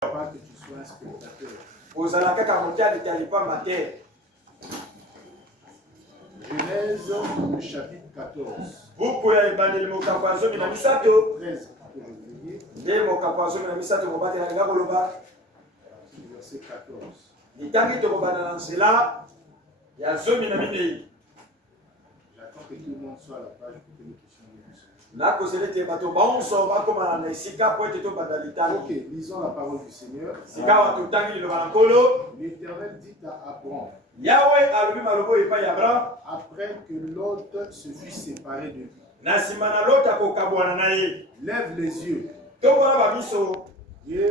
Pas que tu sois un spectateur. Genèse, le chapitre 14. 13, verset 14. J'attends que tout le monde soit à la page pour que les questions viennent. Ok, lisons la parole du Seigneur. L'Éternel dit à Abraham, après que Lot se fut séparé de lui, lève les yeux et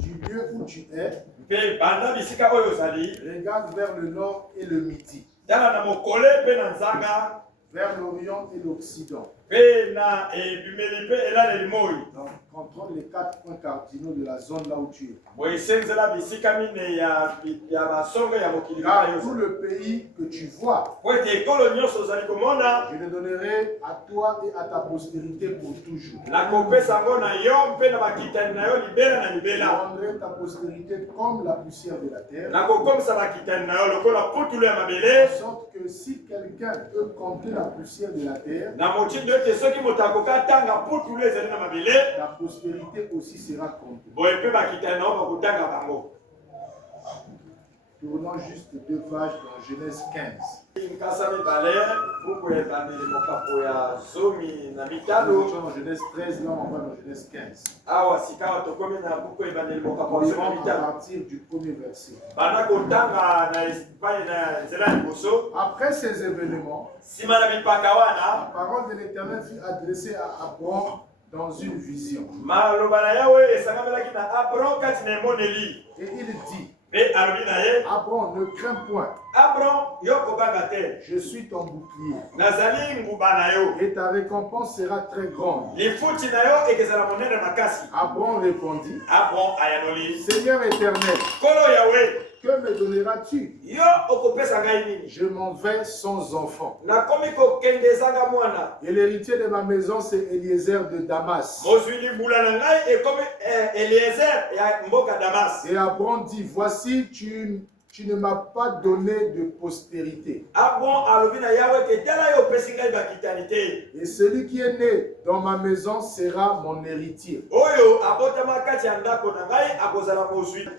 du lieu où tu es, regarde vers le nord et le midi, vers l'Orient et l'Occident. Donc, contrôle les 4 points cardinaux de la zone là où tu es. Car tout le pays que tu vois, je le donnerai à toi et à ta postérité pour toujours. Je rendrai ta postérité comme la poussière de la terre, de sorte que si quelqu'un peut compter la poussière de la terre, la postérité aussi sera comptée. Tournons juste 2 pages dans Genèse 15. Nous étions dans Genèse 13, là on va dans Genèse 15. On va partir du premier verset. Après ces événements, la parole de l'Éternel fut adressée à Abraham dans une vision. Et il dit, Abraham, ne crains point. Je suis ton bouclier. Et ta récompense sera très grande. Abraham répondit, Seigneur éternel, que me donneras-tu? Je m'en vais sans enfant. Et l'héritier de ma maison, c'est Eliezer de Damas. Et Abraham dit, voici, tu ne m'as pas donné de postérité. Et celui qui est né dans ma maison sera mon héritier.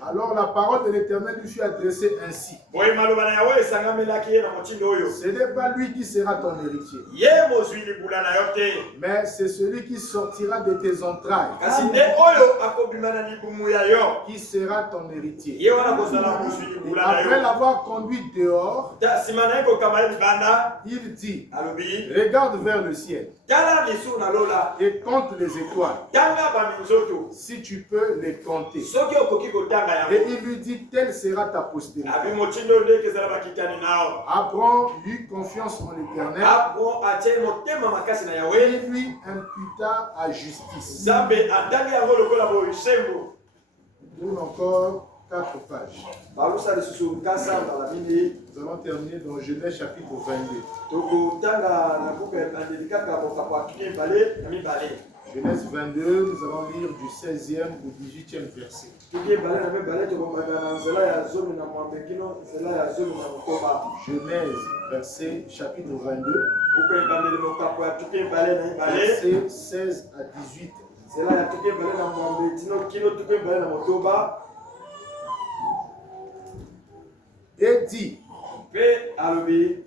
Alors la parole de l'Éternel lui fut adressée ainsi. Ce n'est pas lui qui sera ton héritier, mais c'est celui qui sortira de tes entrailles qui sera ton héritier. Et après l'avoir conduit dehors, il dit, regarde vers le ciel et compte les étoiles, si tu peux les compter. Et il lui dit, telle sera ta postérité. Abraham eut confiance en l'Éternel et lui imputa à justice. Nous encore 4 pages. Nous allons terminer dans Genèse chapitre 22. Genèse 22, nous allons lire du 16e au 18e verset. Genèse, verset, chapitre 22, verset 16 à 18. Et dit,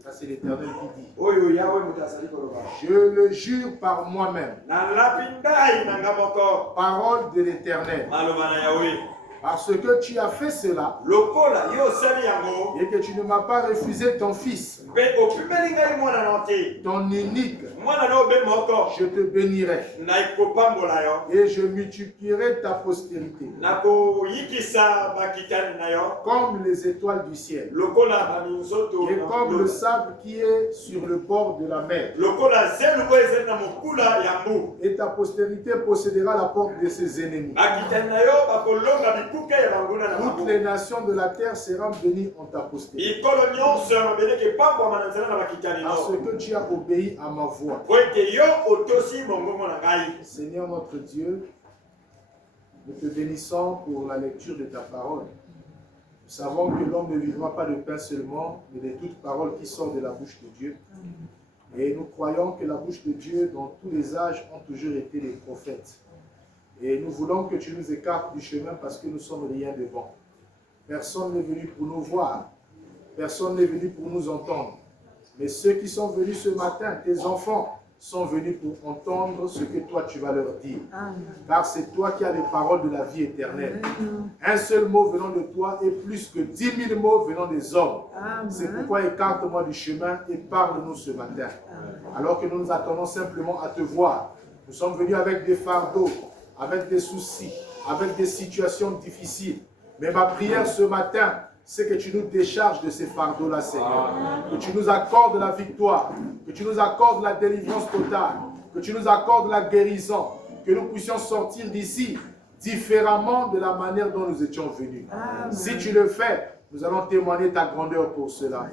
ça c'est l'Éternel qui dit, je le jure par moi-même, parole de l'Éternel, parce que tu as fait cela et que tu ne m'as pas refusé ton fils, ton unique, je te bénirai et je multiplierai ta postérité comme les étoiles du ciel et comme le sable qui est sur le bord de la mer. Et ta postérité possédera la porte de ses ennemis. Toutes les nations de la terre seront bénies en ta postérité, parce que tu as obéi à ma voix. Seigneur notre Dieu, Nous te bénissons pour la lecture de ta parole. Nous savons que l'homme ne vivra pas de pain seulement, mais de toute parole qui sort de la bouche de Dieu. Et nous croyons que la bouche de Dieu, dans tous les âges, ont toujours été les prophètes. Et nous voulons que tu nous écartes du chemin parce que nous sommes rien devant. Personne n'est venu pour nous voir. Personne n'est venu pour nous entendre. Mais ceux qui sont venus ce matin, tes enfants, sont venus pour entendre ce que toi tu vas leur dire. Car c'est toi qui as les paroles de la vie éternelle. Un seul mot venant de toi est plus que 10 000 mots venant des hommes. C'est pourquoi écarte-moi du chemin et parle-nous ce matin. Alors que nous nous attendons simplement à te voir. Nous sommes venus avec des fardeaux, avec des soucis, avec des situations difficiles. Mais ma prière ce matin, c'est que tu nous décharges de ces fardeaux-là, Seigneur. Que tu nous accordes la victoire, que tu nous accordes la délivrance totale, que tu nous accordes la guérison, que nous puissions sortir d'ici différemment de la manière dont nous étions venus. Si tu le fais, nous allons témoigner ta grandeur pour cela.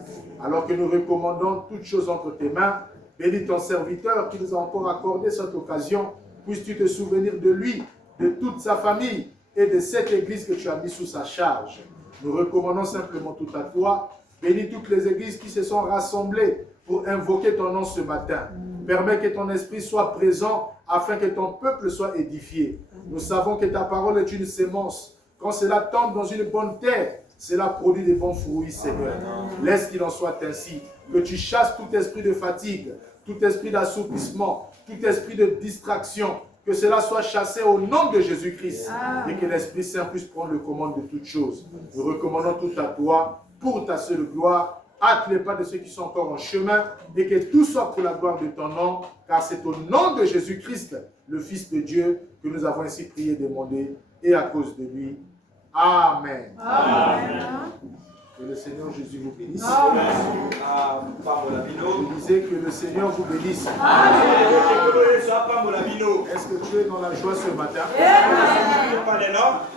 Alors que nous recommandons toutes choses entre tes mains, bénis ton serviteur qui nous a encore accordé cette occasion. Puisses-tu te souvenir de lui, de toute sa famille et de cette église que tu as mis sous sa charge. Nous recommandons simplement tout à toi. Bénis toutes les églises qui se sont rassemblées pour invoquer ton nom ce matin. Permets que ton esprit soit présent afin que ton peuple soit édifié. Nous savons que ta parole est une sémence. Quand cela tombe dans une bonne terre, cela produit des bons fruits, Seigneur. Laisse qu'il en soit ainsi. Que tu chasses tout esprit de fatigue, tout esprit d'assoupissement, tout esprit de distraction. Que cela soit chassé au nom de Jésus-Christ et que l'Esprit Saint puisse prendre le commande de toutes choses. Nous recommandons tout à toi pour ta seule gloire. Hâte les pas de ceux qui sont encore en chemin et que tout soit pour la gloire de ton nom, car c'est au nom de Jésus-Christ, le Fils de Dieu, que nous avons ainsi prié et demandé, et à cause de lui. Amen. Amen. Que le Seigneur Jésus vous bénisse. Je disais que le Seigneur vous bénisse. Est-ce que tu es dans la joie ce matin?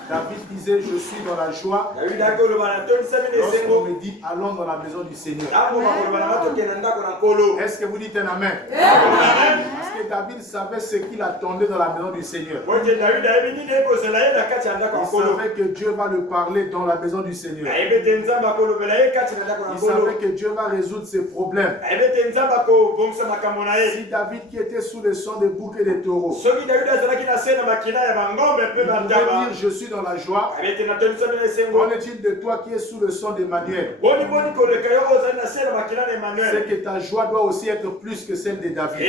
David disait, je suis dans la joie. Lorsqu'on me dit, allons dans la maison du Seigneur. Est-ce que vous dites un amen? Parce que David savait ce qu'il attendait dans la maison du Seigneur. Il savait que Dieu va le parler dans la maison du Seigneur. Il savait que Dieu va résoudre ses problèmes. Si David qui était sous le sang des boucs et des taureaux, il pouvait dire je suis dans la joie. Qu'en est-il de toi qui es sous le sang d'Emmanuel? C'est que ta joie doit aussi être plus que celle de David.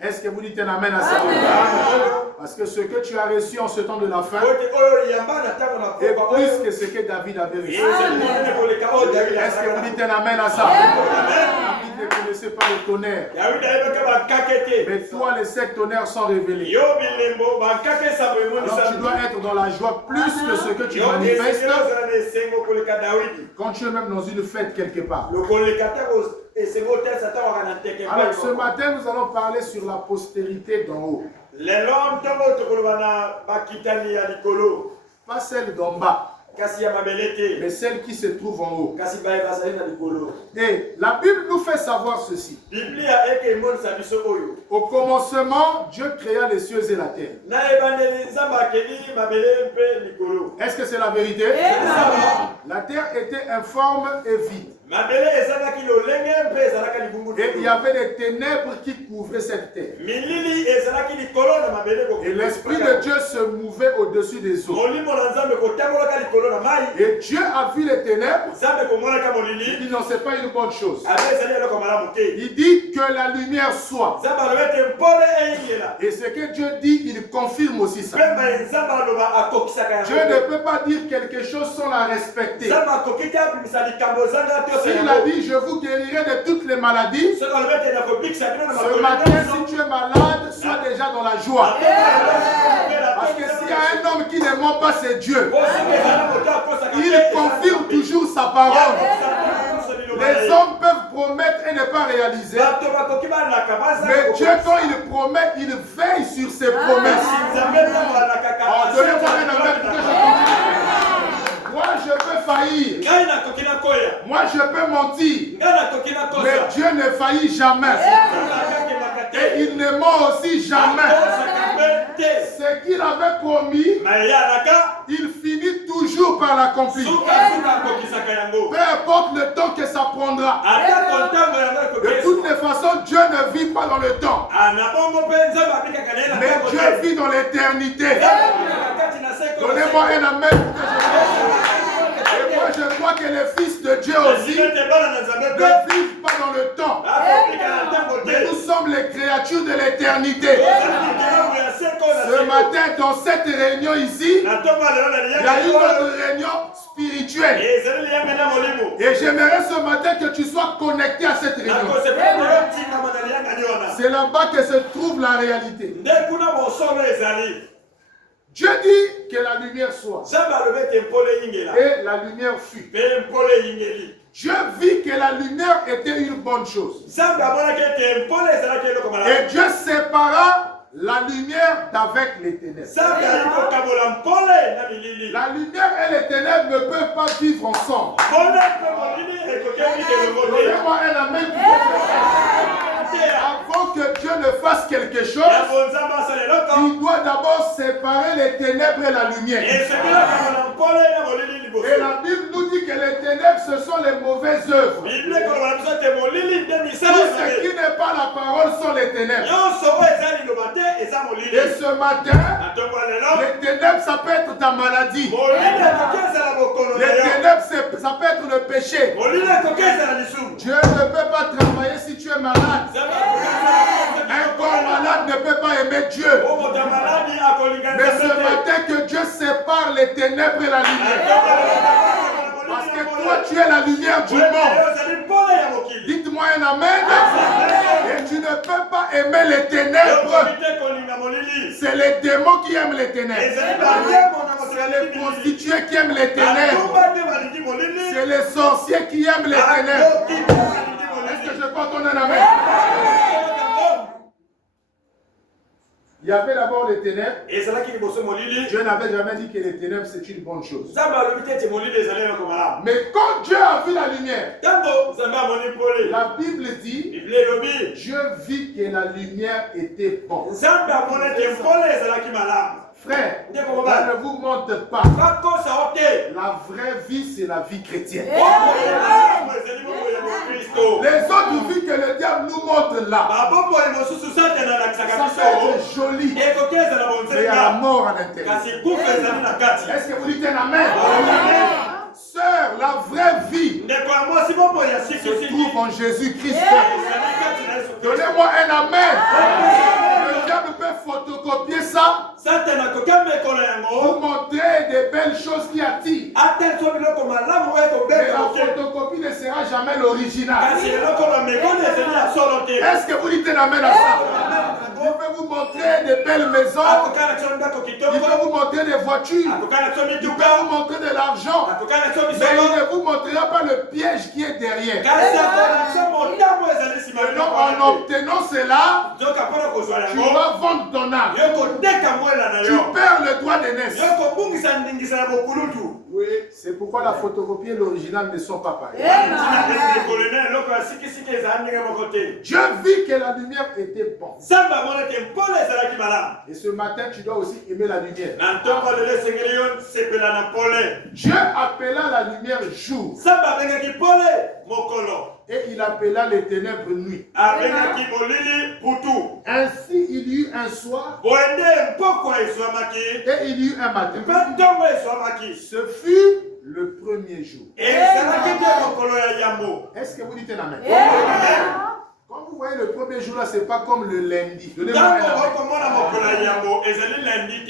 Est-ce que vous dites un amen à ça? Parce que ce que tu as reçu en ce temps de la fin est plus que ce que David avait reçu. Est-ce que vous dites un amen à ça? David ne connaissait pas le tonnerre. Mais toi, les 7 tonnerres sont révélés. Alors tu dois être dans la joie plus que ce que tu manifestes quand tu es même dans une fête quelque part. Alors ce matin, nous allons parler sur la postérité d'en haut. Pas celle d'en bas, mais celle qui se trouve en haut. Et la Bible nous fait savoir ceci. Au commencement, Dieu créa les cieux et la terre. Est-ce que c'est la vérité? La terre était informe et vide. Et il y avait des ténèbres qui couvraient cette terre. Et l'Esprit de Dieu se mouvait au-dessus des eaux. Et Dieu a vu les ténèbres. Il dit non, ce n'est pas une bonne chose. Il dit que la lumière soit. Et ce que Dieu dit, il confirme aussi ça. Dieu ne peut pas dire quelque chose sans la respecter. S'il a dit, je vous guérirai de toutes les maladies, ce matin, si tu es malade, sois déjà dans la joie. Parce que s'il y a un homme qui ne ment pas, c'est Dieu. Il confirme toujours sa parole. Les hommes peuvent promettre et ne pas réaliser. Mais Dieu, quand il promet, il veille sur ses promesses. Donnez-moi un amen que je continue. Moi, je peux faillir. Moi, je peux mentir. Mais Dieu ne faillit jamais. Et il ne ment aussi jamais. C'est ce qu'il avait promis, il finit toujours par l'accomplir. Peu importe le temps que ça prendra. De toutes les façons, Dieu ne vit pas dans le temps. Mais Dieu vit dans l'éternité. Donnez-moi un amen. Et moi je crois que les fils de Dieu aussi ne vivent pas dans le temps. Mais nous sommes les créatures de l'éternité. Ce matin, dans cette réunion ici, il y a une autre réunion spirituelle. Et j'aimerais ce matin que tu sois connecté à cette réunion. C'est là-bas que se trouve la réalité. Dieu dit que la lumière soit. Et la lumière fut. Dieu vit que la lumière était une bonne chose. Et Dieu sépara la lumière d'avec les ténèbres. La lumière et les ténèbres ne peuvent pas vivre ensemble. Donnez-moi un amen. Avant que Dieu ne fasse quelque chose, il doit d'abord séparer les ténèbres et la lumière. Et la Bible nous dit que les ténèbres, ce sont les mauvaises œuvres. Tout ce qui n'est pas la parole sont les ténèbres. Et ce matin, les ténèbres, ça peut être ta maladie. Les ténèbres, ça peut être le péché. Dieu ne peut pas travailler si tu es malade. Un corps malade ne peut pas aimer Dieu. Mais ce matin, que Dieu sépare les ténèbres et la lumière. Parce que toi, tu es la lumière du monde. Dites-moi un amen. Et tu ne peux pas aimer les ténèbres. C'est les démons qui aiment les ténèbres. C'est les prostituées qui aiment les ténèbres. C'est les sorciers qui aiment les ténèbres. Est-ce que je peux entendre un amen? Il y avait d'abord les ténèbres. Dieu n'avait jamais dit que les ténèbres c'est une bonne chose. Mais quand Dieu a vu la lumière, la Bible dit, Dieu vit que la lumière était bonne. Frère, ça ne vous montre pas. La vraie vie, c'est la vie chrétienne. Les autres vies que le diable nous montre là, ça peut être joli, mais il y a la mort à l'intérieur. Est-ce que vous dites un amen? Sœur, la vraie vie se trouve en Jésus-Christ. Donnez-moi un amen. Le diable peut photocopier ça pour montrer des belles choses qui attirent. Mais la photocopie ne sera jamais l'original. Est-ce que vous dites un amen à ça? Il peut vous montrer des belles maisons. Il peut vous montrer des voitures. Il peut vous montrer de l'argent. Mais il ne vous montrera pas le piège qui est derrière. Donc en obtenant cela, tu vas vendre ton âme. Tu perds le droit d'aînesse. Oui, c'est pourquoi la photocopie et l'original ne sont pas pareils. Dieu vit que la lumière était bonne. Et ce matin, tu dois aussi aimer la lumière. Dieu appela la lumière jour. Et il appela les ténèbres nuit. Ainsi, il y eut un soir. Et il y eut un matin. Ce fut le premier jour. Est-ce que vous dites un amen? Quand vous voyez le premier jour là, c'est pas comme le lundi. Donnez-moi un amen.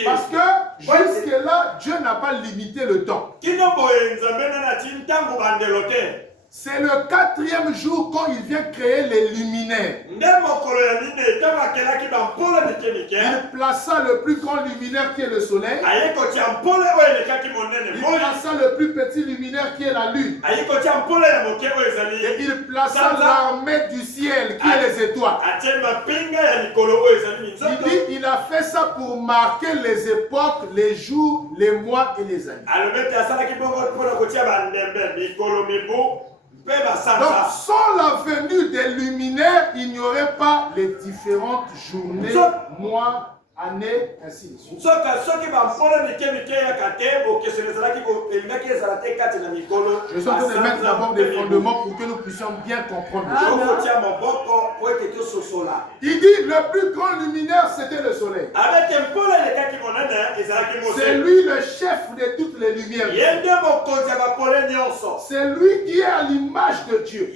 Parce que jusque là, Dieu n'a pas limité le temps. C'est le 4e jour quand il vient créer les luminaires. Il plaça le plus grand luminaire qui est le soleil. Il plaça le plus petit luminaire qui est la lune. Et il plaça l'armée du ciel qui est les étoiles. Il dit, il a fait ça pour marquer les époques, les jours, les mois et les années. Donc, sans la venue des luminaires, il n'y aurait pas les différentes journées, mois année, ainsi de suite. Je suis en train de mettre d'abord des fondements pour que nous puissions bien comprendre. Il dit le plus grand luminaire c'était le soleil. C'est lui le chef de toutes les lumières. C'est lui qui est à l'image de Dieu.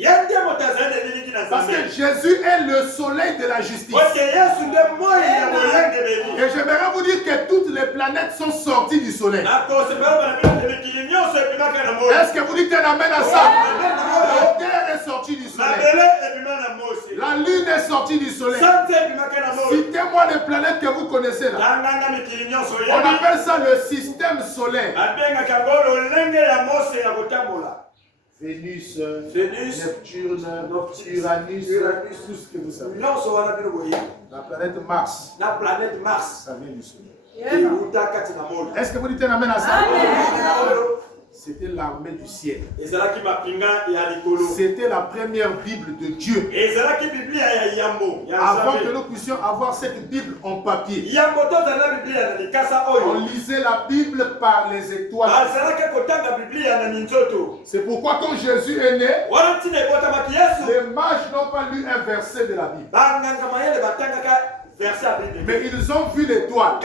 Parce que Jésus est le soleil de la justice. Et j'aimerais vous dire que toutes les planètes sont sorties du soleil. Est-ce que vous dites un amen à ça? La terre est sortie du soleil. La lune est sortie du soleil. Citez-moi les planètes que vous connaissez là. On appelle ça le système solaire. Vénus, Neptune, Uranus, tout ce que vous savez. La planète Mars. Ça vient du soleil. Est-ce que vous dites un amen à ça? C'était l'armée du ciel. C'était la première Bible de Dieu. Avant que nous puissions avoir cette Bible en papier, on lisait la Bible par les étoiles. C'est pourquoi quand Jésus est né, les mages n'ont pas lu un verset de la Bible. Mais ils ont vu l'étoile.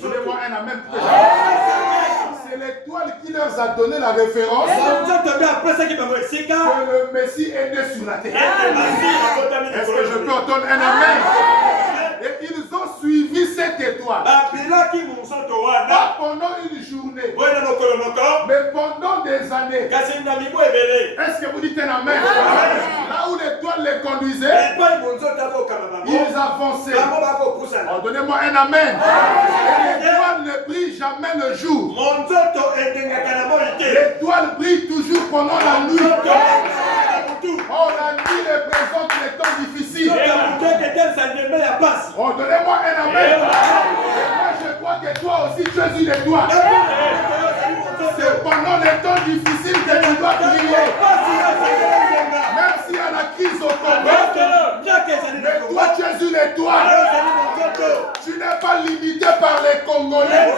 Donnez-moi un amen. C'est l'étoile qui leur a donné la référence que le Messie est né sur la terre. Est-ce que je peux entendre un amen? Et ils ont suivi cette étoile. Pas pendant une journée, mais pendant des années. Est-ce que vous dites un amen? Là où l'étoile les conduisait, ils avançaient. Oh, donnez-moi un amen. Et l'étoile ne brille jamais le jour. L'étoile brille toujours pendant la nuit. Oh, la nuit représente les temps difficiles. Oh, donnez-moi un amen. Et moi, je crois que toi aussi, tu es une étoile. C'est pendant les temps difficiles que tu dois briller. Même s'il y a la crise au Congo, mais toi, tu es une étoile. Tu n'es pas limité par les Congolais.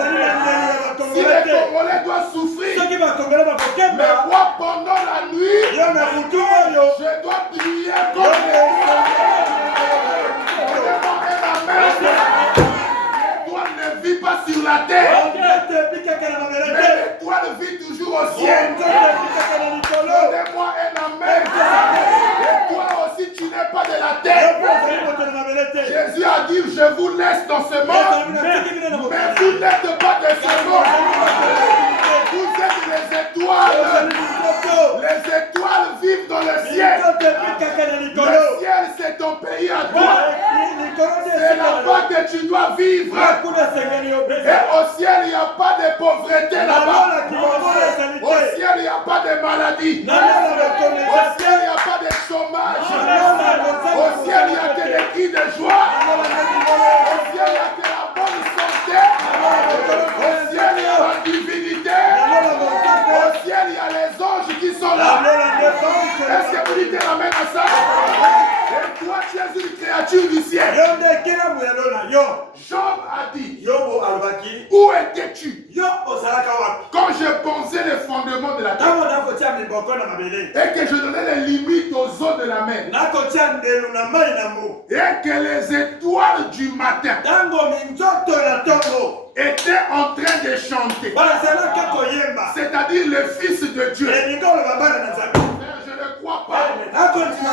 Si les Congolais doivent souffrir, mais moi, pendant la nuit, je dois briller comme l'étoile. L'étoile ne vit pas sur la terre, mais l'étoile vit toujours au ciel. Donnez-moi un amen. Et toi aussi, tu n'es pas de la terre. Jésus a dit, je vous laisse dans ce monde, mais vous n'êtes pas de ce monde. Vous êtes les étoiles. Les étoiles vivent dans le ciel. Le ciel, c'est ton pays à toi. C'est là-bas que tu dois vivre. Et au ciel, il n'y a pas de pauvreté là-bas. Au ciel, il n'y a pas de maladie. Au ciel, il n'y a pas de chômage. Au ciel, il n'y a que des cris de joie. Au ciel, il n'y a que la bonne santé. Au ciel, il y a la divinité. Au ciel, il y a les anges qui sont là. Est-ce que vous dites amen à ça? Et toi, tu es une créature du ciel. Job a dit, où étais-tu quand je posais les fondements de la terre et que je donnais les limites aux eaux de la mer et que les étoiles du matin étaient en train de chanter, c'est-à-dire le Fils de Dieu? Je ne crois pas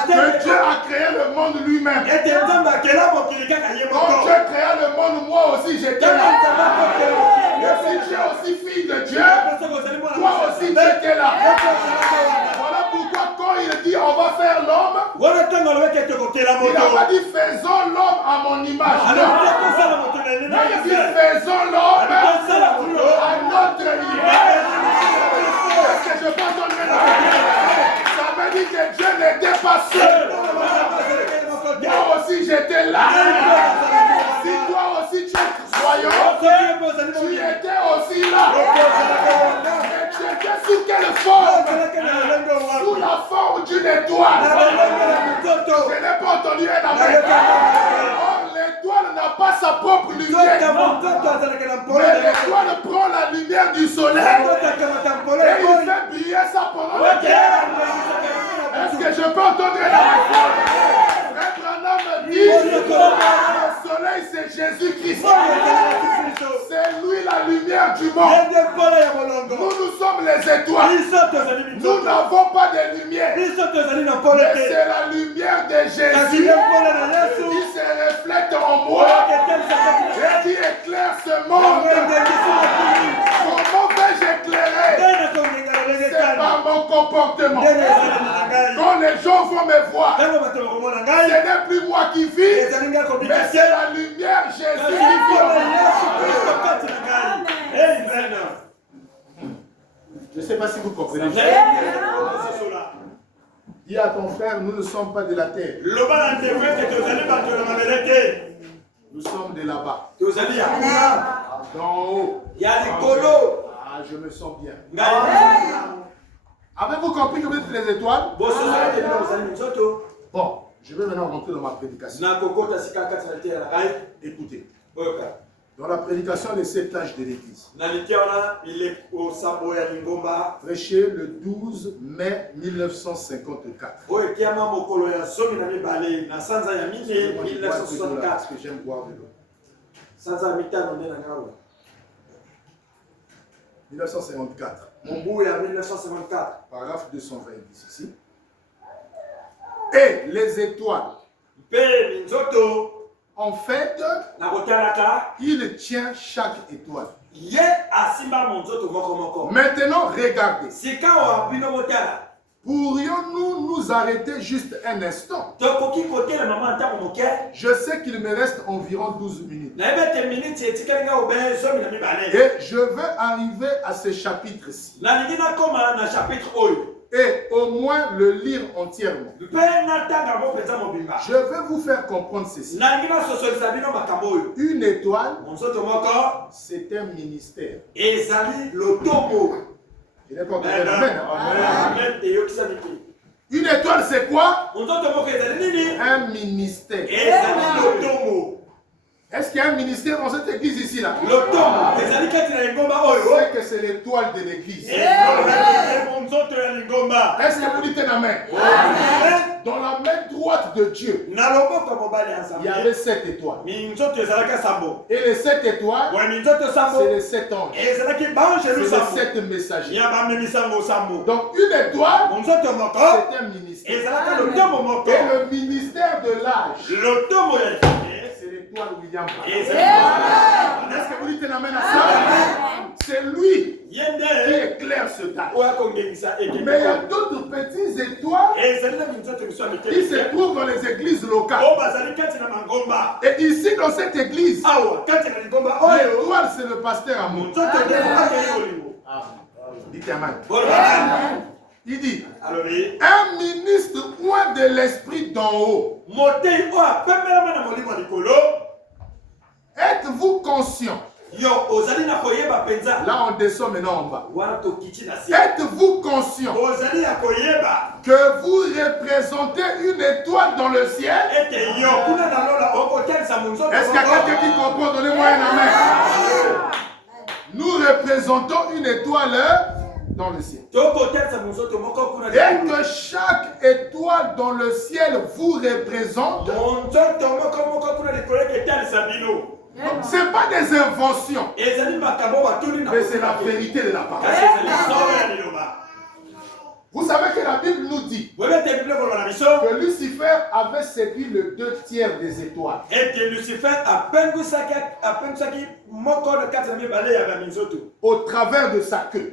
que Dieu a créé le monde lui-même. Quand Dieu créa le monde, moi aussi j'étais là. Et si tu es aussi fille de Dieu, toi aussi tu étais là. Voilà pourquoi quand il dit on va faire l'homme, il n'a pas dit faisons l'homme à mon image. Non. Mais il dit faisons l'homme à notre image. Est-ce que je peux entendre là? Ça veut dire que Dieu n'était pas seul. Moi aussi j'étais là. Si toi aussi tu es croyant, tu étais aussi là. Mais tu étais sous quelle forme? Sous la forme d'une étoile. Je n'ai pas entendu un amen. Or l'étoile n'a pas sa propre lumière. Mais l'étoile prend la lumière du soleil et il fait briller ça pendant le jour. Est-ce que je peux entendre la réponse? Frère Branham me dit, le soleil c'est Jésus-Christ. C'est lui la lumière du monde. Nous sommes les étoiles. Nous n'avons pas de lumière. Mais c'est la lumière de Jésus qui se reflète en moi et qui éclaire ce monde. Comment vais-je éclairer? C'est par mon comportement. Quand les gens vont me voir, ce n'est plus moi qui vis, mais c'est la lumière Jésus qui vit en moi. Je ne sais pas si vous comprenez. Dis à ton frère, nous ne sommes pas de la terre. Nous sommes de là-bas. D'en haut. Ah, je me sens bien. Avez-vous compris que vous êtes les étoiles? Bon, je vais maintenant rentrer dans ma prédication. Écoutez. Dans la prédication des 7 âges de l'Église. Prêché le 12 mai 1954. Parce que j'aime boire de l'eau. 1954. Paragraphe 220 ici. Et les étoiles. En fait, il tient chaque étoile. Maintenant, regardez. Pourrions-nous nous arrêter juste un instant? Je sais qu'il me reste environ 12 minutes. Et je veux arriver à ce chapitre-ci. Et au moins le lire entièrement. Je vais vous faire comprendre ceci. Une étoile, c'est un ministère. Il est pas amen. Une étoile, c'est quoi? Un ministère. Est-ce qu'il y a un ministère dans cette église ici là? C'est que c'est l'étoile de l'église. Est-ce que vous dites un amen? Dans la main droite de Dieu, il y avait 7 étoiles. Et les 7 étoiles, c'est les 7 anges. C'est les 7 messagers. Donc une étoile, c'est un ministère. Et le ministère de l'âge, c'est l'étoile William. Est-ce que vous dites un amen à ça? C'est lui qui éclaire ce tâche. Mais il y a d'autres petites étoiles qui se trouvent dans les églises locales. Et ici, dans cette église, l'étoile, c'est le pasteur Amour. Dites amen. Il dit, un ministre loin de l'esprit d'en haut. Êtes-vous conscient? Là, on descend maintenant en bas. Êtes-vous conscient que vous représentez une étoile dans le ciel? Est-ce qu'il y a quelqu'un qui comprend? Donnez-moi un amen. Nous représentons une étoile dans le ciel. Et que chaque étoile dans le ciel vous représente. Ce n'est pas des inventions, mais c'est la vérité de la parole. Vous savez que la Bible nous dit que Lucifer avait séduit le 2/3 des étoiles. Au travers de sa queue.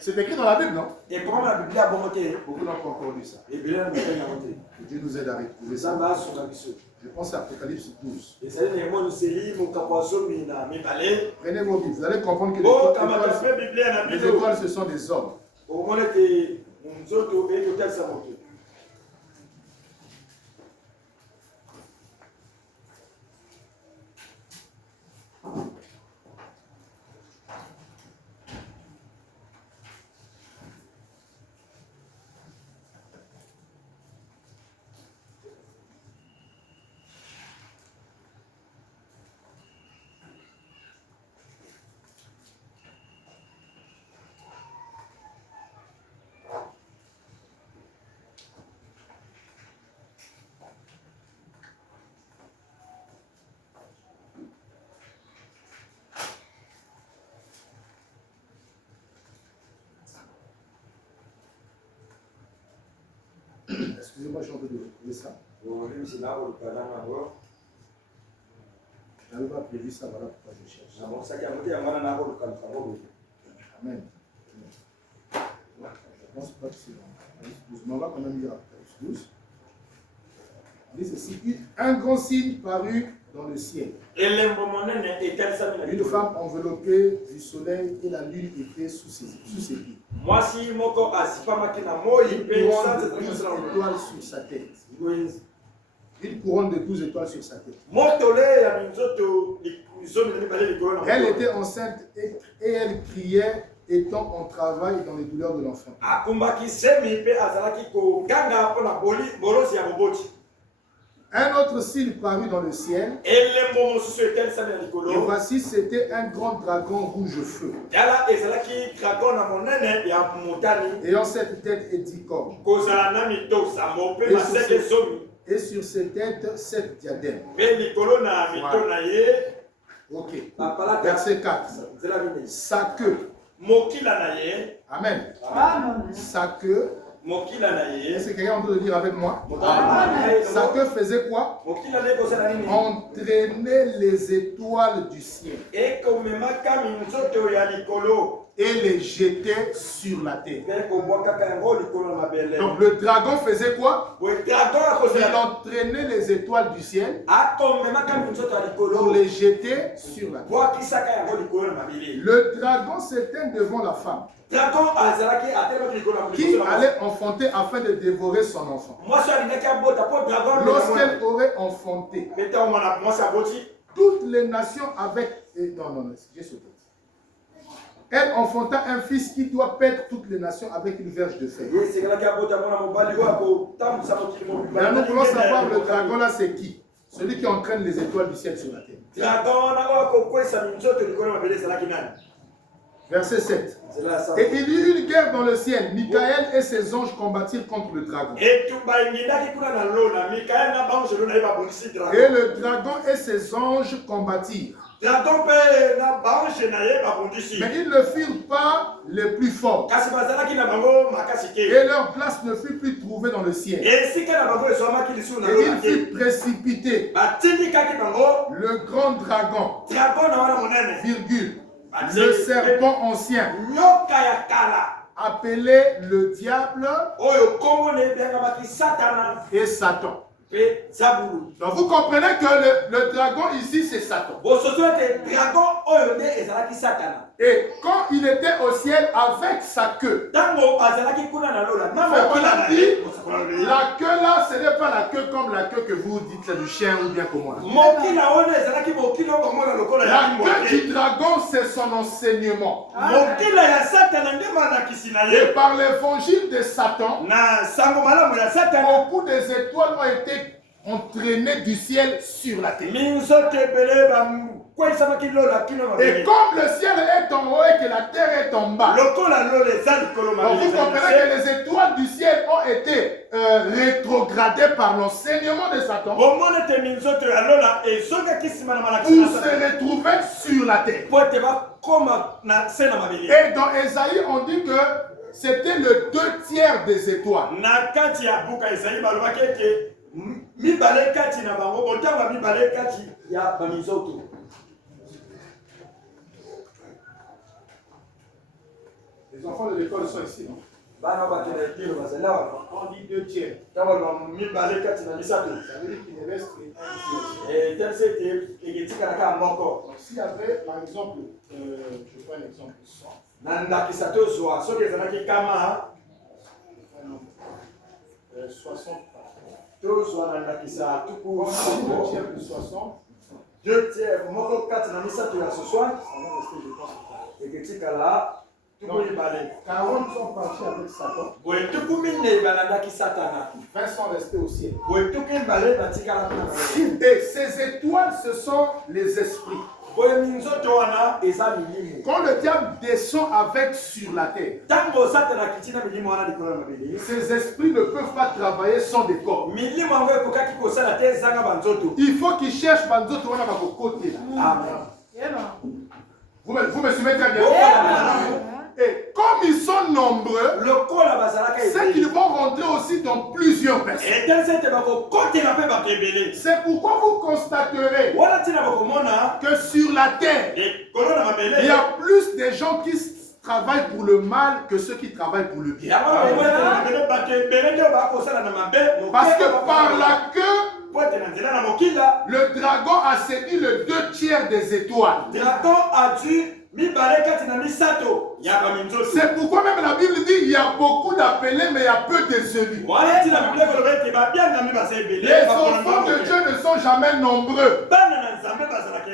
C'est écrit dans la Bible, non? Beaucoup n'ont pas encore lu ça. Que Dieu nous aide à retrouver ça. Je pense à Apocalypse 12. Prenez vos Bibles. Vous allez comprendre que les étoiles, ce sont des hommes. Excusez-moi, j'ai envie de retrouver ça. Je n'avais pas prévu ça, voilà pourquoi je cherche. Amen. Je pense pas que c'est bon. On va quand même lire Apocalypse 12. On dit ceci, un grand signe parut dans le ciel. Une femme enveloppée du soleil et la lune était sous ses pieds. Une couronne de 12 étoiles sur sa tête. Une couronne de 12 étoiles sur sa tête. Elle était enceinte et elle criait, étant en travail dans les douleurs de l'enfant. Un autre signe parut dans le ciel. Et voici, c'était un grand dragon rouge feu. Ayant cette tête et 10 cornes. Et sur ses têtes, 7 diadèmes. Ok. Verset 4. Sa queue. Amen. Sa queue. Est-ce que quelqu'un peut le dire avec moi? Sa queue faisait quoi? Entraîner les étoiles du ciel et les jeter sur la terre. Donc le dragon faisait quoi? Il entraînait les étoiles du ciel pour les jeter sur la terre. Le dragon s'éteint devant la femme qui allait enfanter afin de dévorer son enfant. Lorsqu'elle aurait enfanté, toutes les nations avec... Non, j'ai sauté. Elle enfanta un fils qui doit paître toutes les nations avec une verge de fer. Maintenant, nous voulons savoir le dragon là, c'est qui? Celui qui entraîne les étoiles du ciel sur la terre. Verset 7. Et il y eut une guerre dans le ciel. Michael et ses anges combattirent contre le dragon. Et le dragon et ses anges combattirent. Mais ils ne furent pas les plus forts. Et leur place ne fut plus trouvée dans le ciel. Et ils furent précipités. Le grand dragon, virgule, le serpent ancien, appelé le diable et Satan. Donc vous comprenez que le dragon ici c'est Satan. Et quand il était au ciel avec sa queue, on a dit, la queue là ce n'est pas la queue comme la queue que vous dites là, du chien ou bien comme moi. La queue du dragon c'est son enseignement. Et par l'évangile de Satan, beaucoup des étoiles ont été entraînées du ciel sur la terre. Et comme le ciel est en haut et que la terre est en bas, donc vous comprenez que les étoiles du ciel ont été rétrogradées par l'enseignement de Satan pour se retrouver sur la terre. Et dans Ésaïe, on dit que c'était le 2/3 des étoiles. Les enfants de l'école sont ici, non? On dit 2/3. Ça veut dire qu'il ne reste qu'un tiers. Donc s'il y avait, par exemple, je prends un exemple, 100. 60 de 60. 2/3. Donc, 40 sont partis avec Satan. 20 sont restés au ciel. Et ces étoiles, ce sont les esprits. Quand le diable descend avec sur la terre, ces esprits ne peuvent pas travailler sans des corps. Il faut qu'ils cherchent Banzoto à côté. Vous me suivez très bien? Et comme ils sont nombreux, ce qu'ils vont entrer aussi dans plusieurs personnes. C'est pourquoi vous constaterez que sur la terre, il y a plus de gens qui travaillent pour le mal que ceux qui travaillent pour le bien. Parce que par la queue, le dragon a séduit le 2/3 des étoiles. C'est pourquoi même la Bible dit il y a beaucoup d'appelés mais il y a peu des élus. Les enfants de Dieu ne sont jamais nombreux.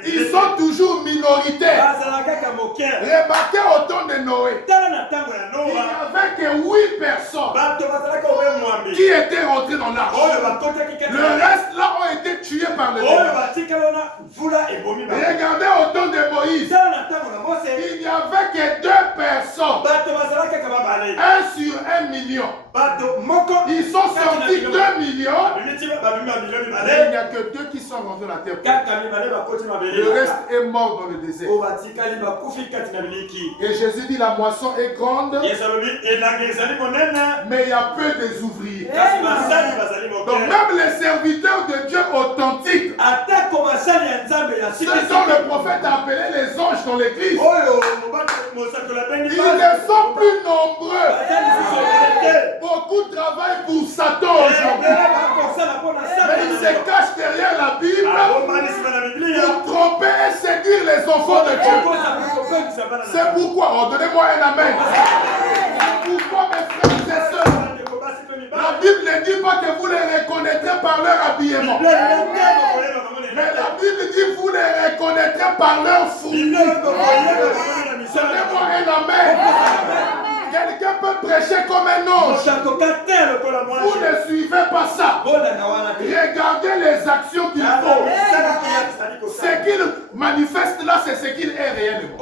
Ils sont toujours minoritaires. Remarquez au temps de Noé, il n'y avait que 8 personnes qui étaient rentrées dans l'arche. Le reste là ont été tués par le démon. Regardez au temps de Moïse, il n'y avait que 2 personnes. 1 sur 1 million. Ils sont sortis 2 millions. Mais il n'y a que 2 qui sont rentrés dans la terre. Le reste est mort dans le désert. Et Jésus dit la moisson est grande, mais il y a peu des ouvriers. Donc même les serviteurs de Dieu authentiques, ceux dont le prophète a appelé les anges dans l'église, ils ne sont plus nombreux. Beaucoup travaillent pour Satan aujourd'hui. Mais ils se cachent derrière la Bible pour tromper et séduire les enfants de Dieu. C'est pourquoi, donnez-moi un amen. Pourquoi mes frères et sœurs, la Bible ne dit pas que vous les reconnaîtrez par leur habillement. Mais la Bible dit que vous les reconnaîtrez par leur fruits. Donnez-moi un amen. Quelqu'un peut prêcher comme un ange. Vous ne suivez pas ça. Regardez les actions qu'il faut. Ce qu'il manifeste là, c'est ce qu'il est réellement.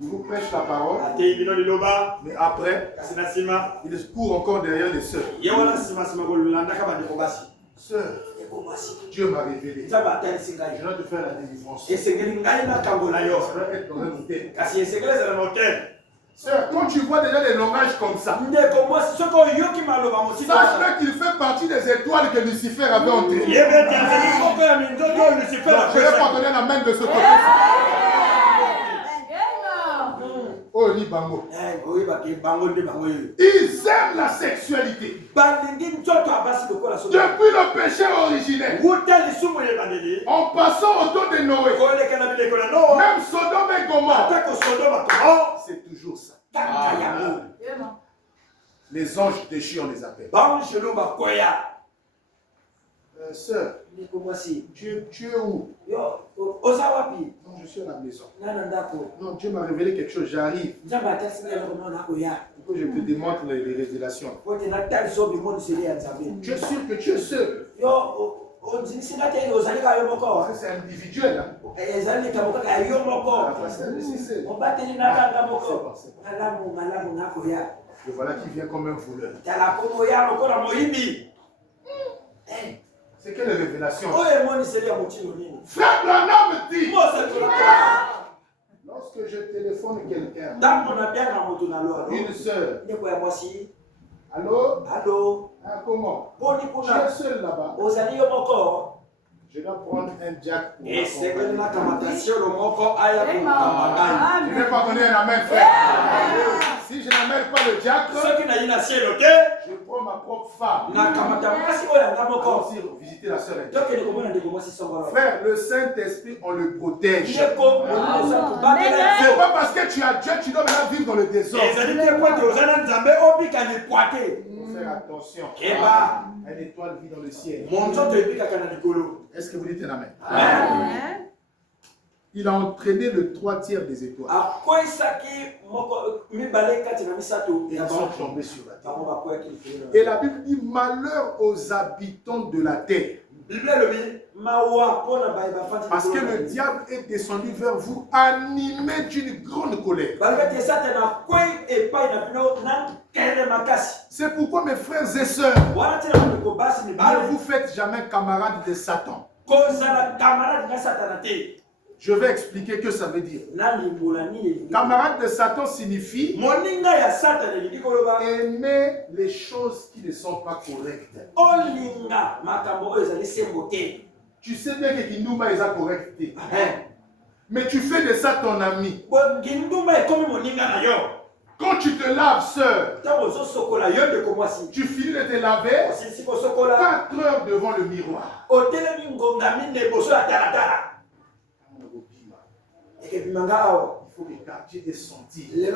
Il vous prêche la parole, mais après, il court encore derrière les sœurs. Sœur, Dieu m'a révélé. Je dois te faire la délivrance. Ça doit être dans un hôtel. Sœur, quand tu vois déjà des langages comme ça, sache qu'il fait partie des étoiles que Lucifer avait entraînées. Je vais pas donner la main de ce côté. Oh, ni bango. Ils aiment la sexualité. Depuis le péché originel, en passant autour de Noé, même Sodome et Gomorrhe, c'est toujours ça. Les anges déchus, on les appelle. Sœur, tu es où? Non, je suis à la maison. Non, Dieu m'a révélé quelque chose, j'arrive. Pourquoi je te démontre les révélations? Tu es sûr que tu es seul? C'est individuel. Hein? Le voilà qui vient comme un voleur. C'est quelle révélation? Frère Branham dit, lorsque je téléphone quelqu'un, une soeur, allô? Ah, comment? Je suis seul là-bas. Je dois prendre un jack pour je ne vais pas donner un amen, frère. Si je n'amène pas le jack, je prends ma propre femme. Allons-y visiter la sœur. Frère, le Saint-Esprit, on le protège. C'est pas parce que tu as Dieu, tu dois maintenant vivre dans le désordre. Faire attention. Une étoile vit dans le ciel. Est-ce que vous dites un amen? Amen. Il a entraîné le 3/3 des étoiles. Et ils sont tombés sur la terre. Et la Bible dit malheur aux habitants de la terre. Parce que le diable est descendu vers vous animé d'une grande colère. C'est pourquoi mes frères et sœurs, ne vous faites jamais camarades de Satan. Je vais expliquer que ça veut dire. Camarade de Satan signifie aimer les choses qui ne sont pas correctes. Tu sais bien que Kindoumba est correct. Mais tu fais de ça ton ami. Quand tu te laves, sœur, tu finis de te laver 4 heures devant le miroir. Il faut regarder et sentir. Ils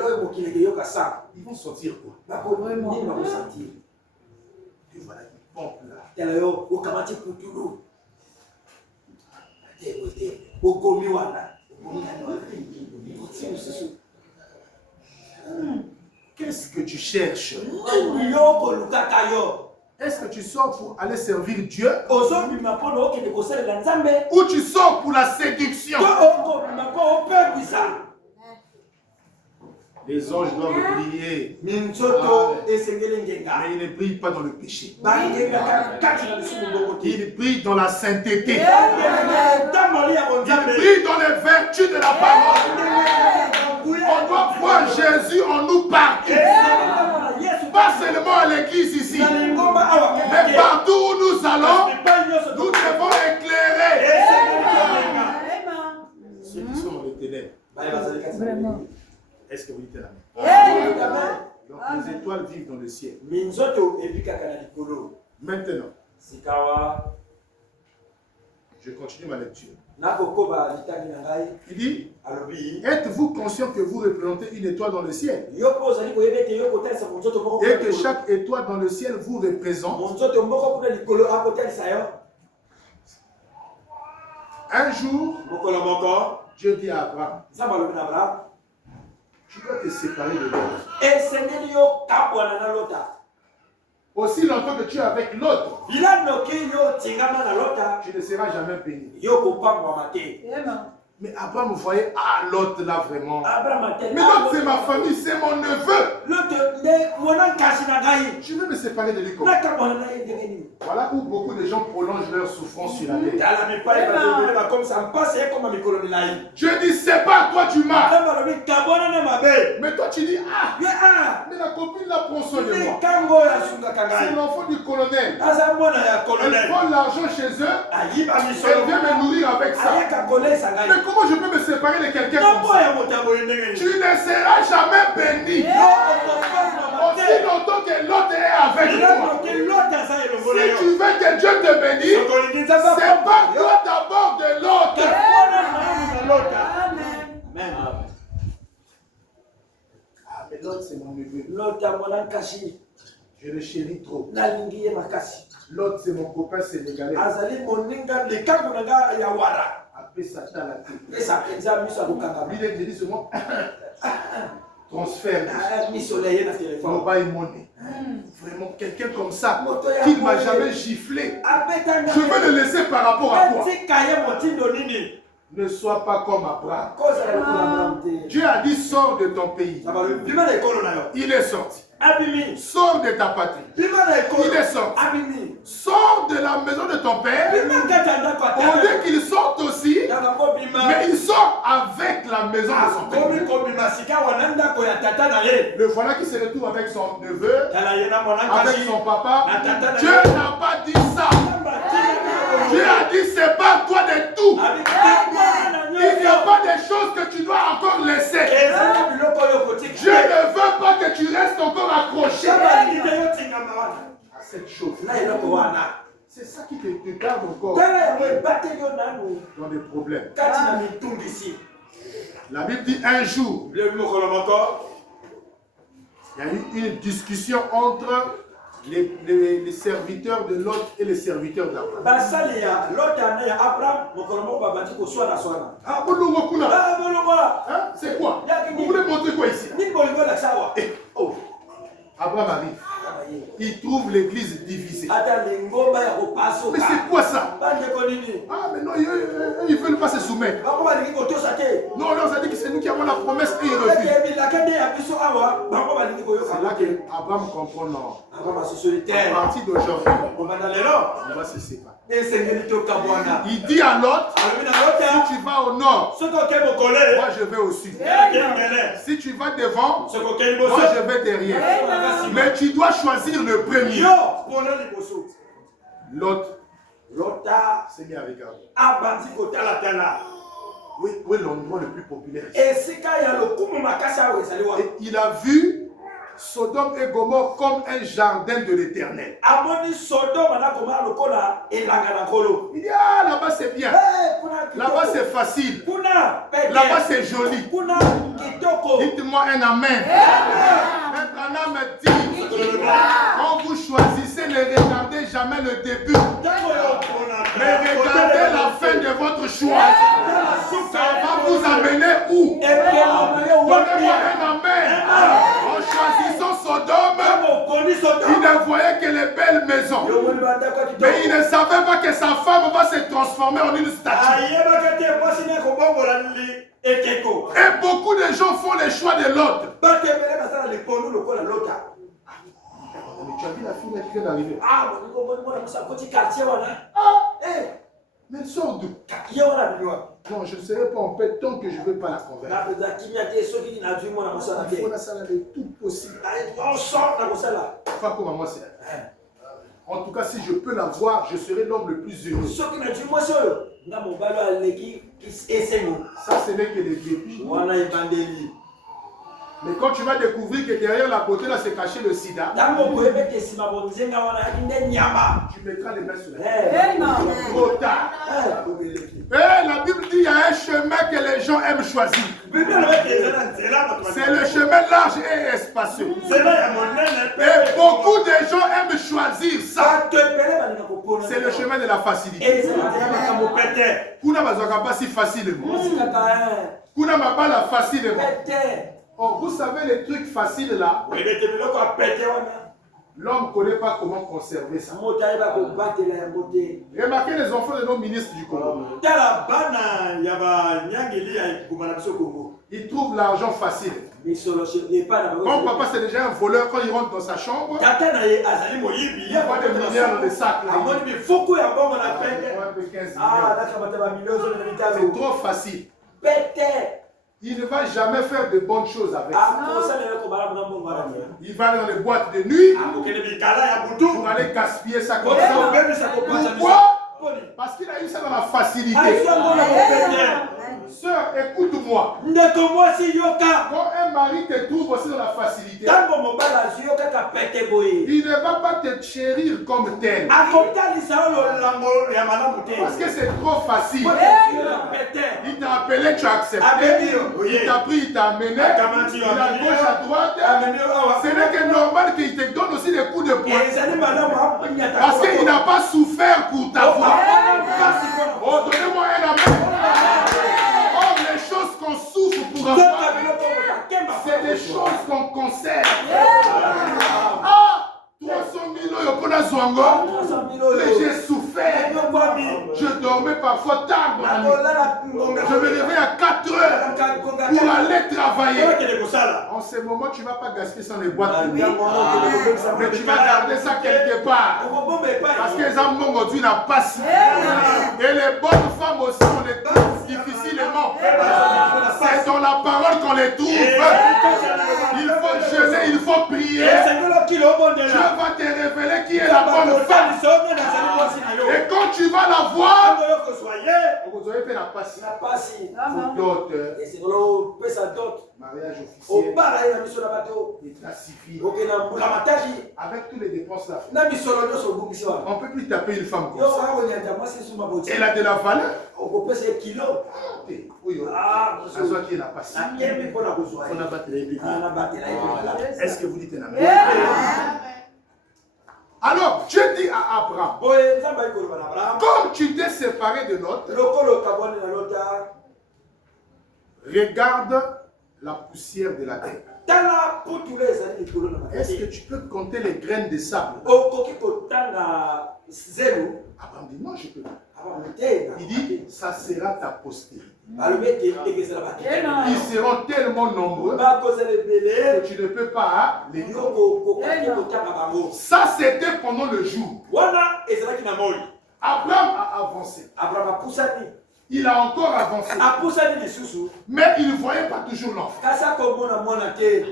vont sentir quoi? Et voilà, ils pompent là. Qu'est-ce que tu cherches? Est-ce que tu sors pour aller servir Dieu? Ou tu sors pour la séduction? Les anges doivent briller. Mais ils ne brillent pas dans le péché. Ils brillent dans la sainteté. Ils brillent dans les vertus de la parole. On doit voir Jésus en nous partout. Pas seulement à l'église ici, mais partout où nous allons, nous devons éclairer ceux qui sont dans les ténèbres. Est-ce que vous dites la main? Donc les étoiles vivent dans le ciel. Maintenant, je continue ma lecture. Il dit, êtes-vous conscient que vous représentez une étoile dans le ciel? Et que chaque étoile dans le ciel vous représente. Un jour, Dieu dit à Abraham, tu dois te séparer de l'autre. Aussi longtemps que tu es avec l'autre, tu ne seras jamais béni. Mais Abraham voyait, l'autre là vraiment. Mais l'autre c'est ma famille, c'est mon neveu. Je vais me séparer de lui. Voilà où beaucoup de gens prolongent leur souffrance sur la terre. Je dis, c'est pas toi tu m'as. Mais toi tu dis, mais la copine là prend soin de moi. C'est l'enfant du colonel. Elle prend l'argent chez eux. Elle vient me nourrir avec ça. Mais comment je peux me séparer de quelqu'un comme ça? Tu ne seras jamais béni. Aussi longtemps que l'autre est avec toi. Si tu veux que Dieu te bénisse, sépare-toi d'abord de l'autre. Amen. Mais l'autre c'est mon neveu. Je le chéris trop. L'autre c'est mon copain sénégalais. Il dit seulement transfert mobile money. Vraiment quelqu'un comme ça qui ne m'a jamais giflé. Je veux le laisser par rapport à toi. Ne sois pas comme Abraham. Dieu a dit sors de ton pays. Il est sorti. Sors de ta patrie. Il est sorti. Sors de la maison de ton père. On dit qu'il sorte aussi, mais il sort avec la maison de son père. Le voilà qui se retrouve avec son neveu, avec son papa. Dieu n'a pas dit ça. Dieu a dit c'est pas toi de tout. Il n'y a pas de choses que tu dois encore laisser. Dieu ne veut pas que tu restes encore accroché à cette chose. C'est ça qui te garde encore dans des problèmes. La Bible dit un jour, il y a eu une discussion entre les serviteurs de Lot et les serviteurs d'Abraham. C'est quoi? Vous voulez montrer quoi ici? Abraham arrive. Il trouve l'église divisée. Mais c'est quoi ça? Mais non, ils ne veulent pas se soumettre. Non, on leur a dit que c'est nous qui avons la promesse et ils refusent. C'est là qu'Abraham comprend non. À partir d'aujourd'hui, on va se séparer. Il dit à l'autre, si tu vas au nord, moi je vais au sud. Si tu vas devant, moi je vais derrière. Mais tu dois choisir le premier. L'autre s'est mis à regarder. Où est l'endroit le plus populaire? Et il a vu Sodome et Gomorrhe comme un jardin de l'Éternel. Il dit, ah, là-bas c'est bien. Là-bas c'est facile. Là-bas c'est joli. Dites-moi un amen. Un me dit, quand vous choisissez, ne regardez jamais le début. Mais regardez la fin de votre choix. Ça va vous amener où? Donnez-moi un amen. En choisissant Sodome, il ne voyait que les belles maisons. Mais il ne savait pas que sa femme va se transformer en une statue. Et beaucoup de gens font le choix de l'autre. Tu as vu la fille qui vient d'arriver? Mais elle sort d'où? Non, je ne serai pas en paix tant que je ne veux pas la convaincre. Il faut la salle de tout possible. En tout cas, si je peux la voir, je serai l'homme le plus heureux. Ça, ce n'est que le début. Mais quand tu vas découvrir que derrière la beauté, là, c'est caché le sida, tu mettras les mains sur la tête. Trop tard. La Bible dit qu'il y a un chemin que les gens aiment choisir. C'est le chemin large et spacieux. Et beaucoup de gens aiment choisir ça. C'est le chemin de la facilité. Kuna bazwaka pas si facilement. Kuna mabala facilement. Oh, vous savez les trucs faciles là, l'homme ne connaît pas comment conserver ça. Remarquez les enfants de nos ministres du Congo. Ils trouvent l'argent facile. Quand papa c'est déjà un voleur, quand il rentre dans sa chambre, il voit des milliards dans les sacs. C'est trop facile. Il ne va jamais faire de bonnes choses avec ça. Il va dans les boîtes de nuit pour aller gaspiller ça comme ça. Pourquoi? Parce qu'il a eu ça dans la facilité. Sœur, écoute-moi. Quand un mari te trouve aussi dans la facilité, il ne va pas te chérir comme tel. Parce que c'est trop facile. Il t'a appelé, tu as accepté. Il t'a pris, il t'a amené. Il a gauche à droite. Ce n'est que normal qu'il te donne aussi des coups de poing. Parce qu'il n'a pas souffert pour t'avoir. Oh, donnez-moi un amen. Oh, les choses qu'on souffre pour avoir, c'est des choses qu'on conserve. Ah, 300 000 pour la Zwango. Mais j'ai souffert. Je dormais parfois tard. Je me réveillais à 4 heures pour aller travailler. En ce moment, tu ne vas pas gaspiller sans les boîtes de nuit. Mais tu vas garder ça quelque part. Parce que les hommes aujourd'hui n'ont pas si. Et les bonnes femmes aussi, on les trouve difficilement. C'est dans la parole qu'on les trouve. Il faut jeûner, il faut prier. Dieu va te révéler qui est la bonne femme. Et quand tu vas la voir, vous avez fait la passe. Mariage officiel, état civil, avec tous les dépenses là. On ne peut plus taper une femme comme ça. Elle a de la valeur. Est-ce que vous dites un amen? Alors, Dieu dit à Abraham, comme tu t'es séparé de l'autre, regarde la poussière de la terre. Est-ce que tu peux compter les graines de sable? Abraham dit non, je peux pas. Il dit, ça sera ta postérité. Ils seront tellement nombreux que tu ne peux pas les dire. Ça, c'était pendant le jour. Abraham a avancé. Abraham a poussé. Il a encore avancé. Mais il ne voyait pas toujours l'enfant.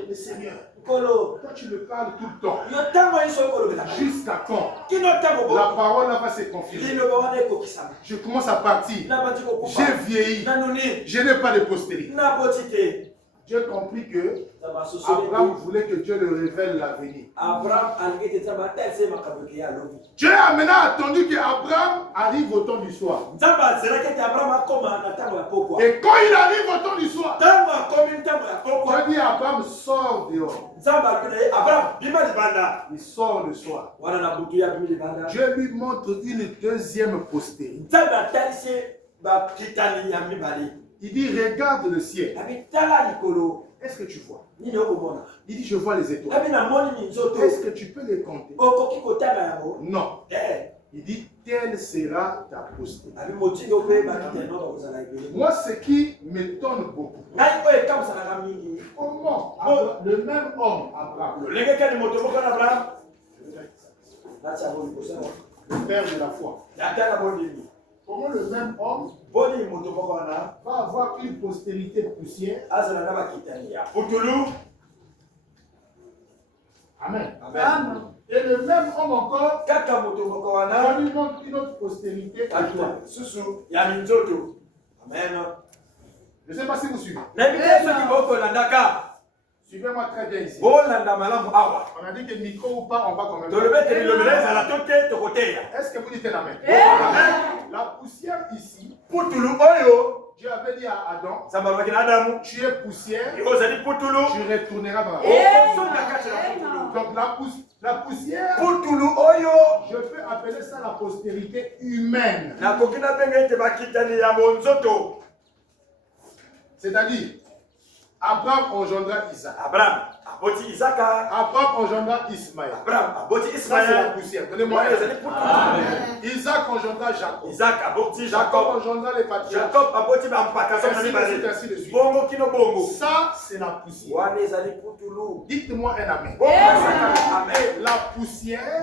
Mais Seigneur, toi tu me parles tout le temps. Jusqu'à quand la parole va se confirmer. Je commence à partir. J'ai vieilli. Je n'ai pas de postérité. J'ai compris que Abraham voulait que Dieu le révèle l'avenir. Dieu a maintenant attendu qu'Abraham arrive au temps du soir. Et quand il arrive au temps du soir, Dieu dit à Abraham, sors dehors. Il sort le soir. Dieu lui montre une deuxième postérité. Il dit, regarde le ciel. Est-ce que tu vois? Il dit, je vois les étoiles. Est-ce que tu peux les compter? Non. Il dit, telle sera ta postérité. Moi, ce qui m'étonne beaucoup, comment le même homme, Abraham, le père de la foi, comment le même homme va avoir une postérité poussière? Amen. Amen. Et le même homme encore va lui montre une autre postérité. Amen. Je ne sais pas si vous suivez. Suivez-moi très bien ici. On a dit que le micro ou pas, on va quand même. Est-ce que vous dites amen? La poussière ici, Dieu avait dit à Adam, tu es poussière, tu retourneras dans la terre. Donc la poussière, je peux appeler ça la postérité humaine. C'est-à-dire, Abraham engendra Isaac. Abraham engendra Ismaël. Ça c'est la poussière. Donnez-moi. Isaac engendra Jacob. Jacob engendra les patriarches. Ainsi de suite. Ça c'est la poussière. Dites-moi un amen. La poussière,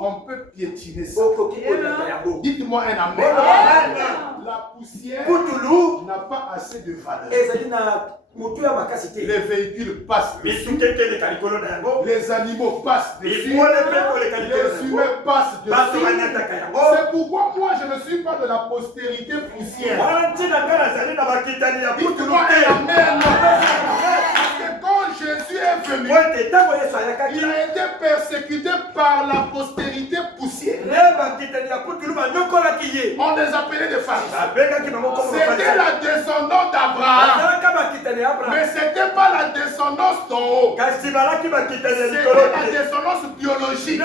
on peut piétiner ça. Dites-moi un amen. La poussière n'a pas assez de valeur. Les véhicules passent dessus. Les animaux passent dessus. Les humains passent dessus. C'est pourquoi moi je ne suis pas de la postérité poussière. Dites-moi un amen. Quand Jésus est venu, il a été persécuté par la postérité poussière. On les appelait des pharisiens. C'était la descendance d'Abraham. Mais ce n'était pas la descendance d'en haut. C'était la descendance biologique.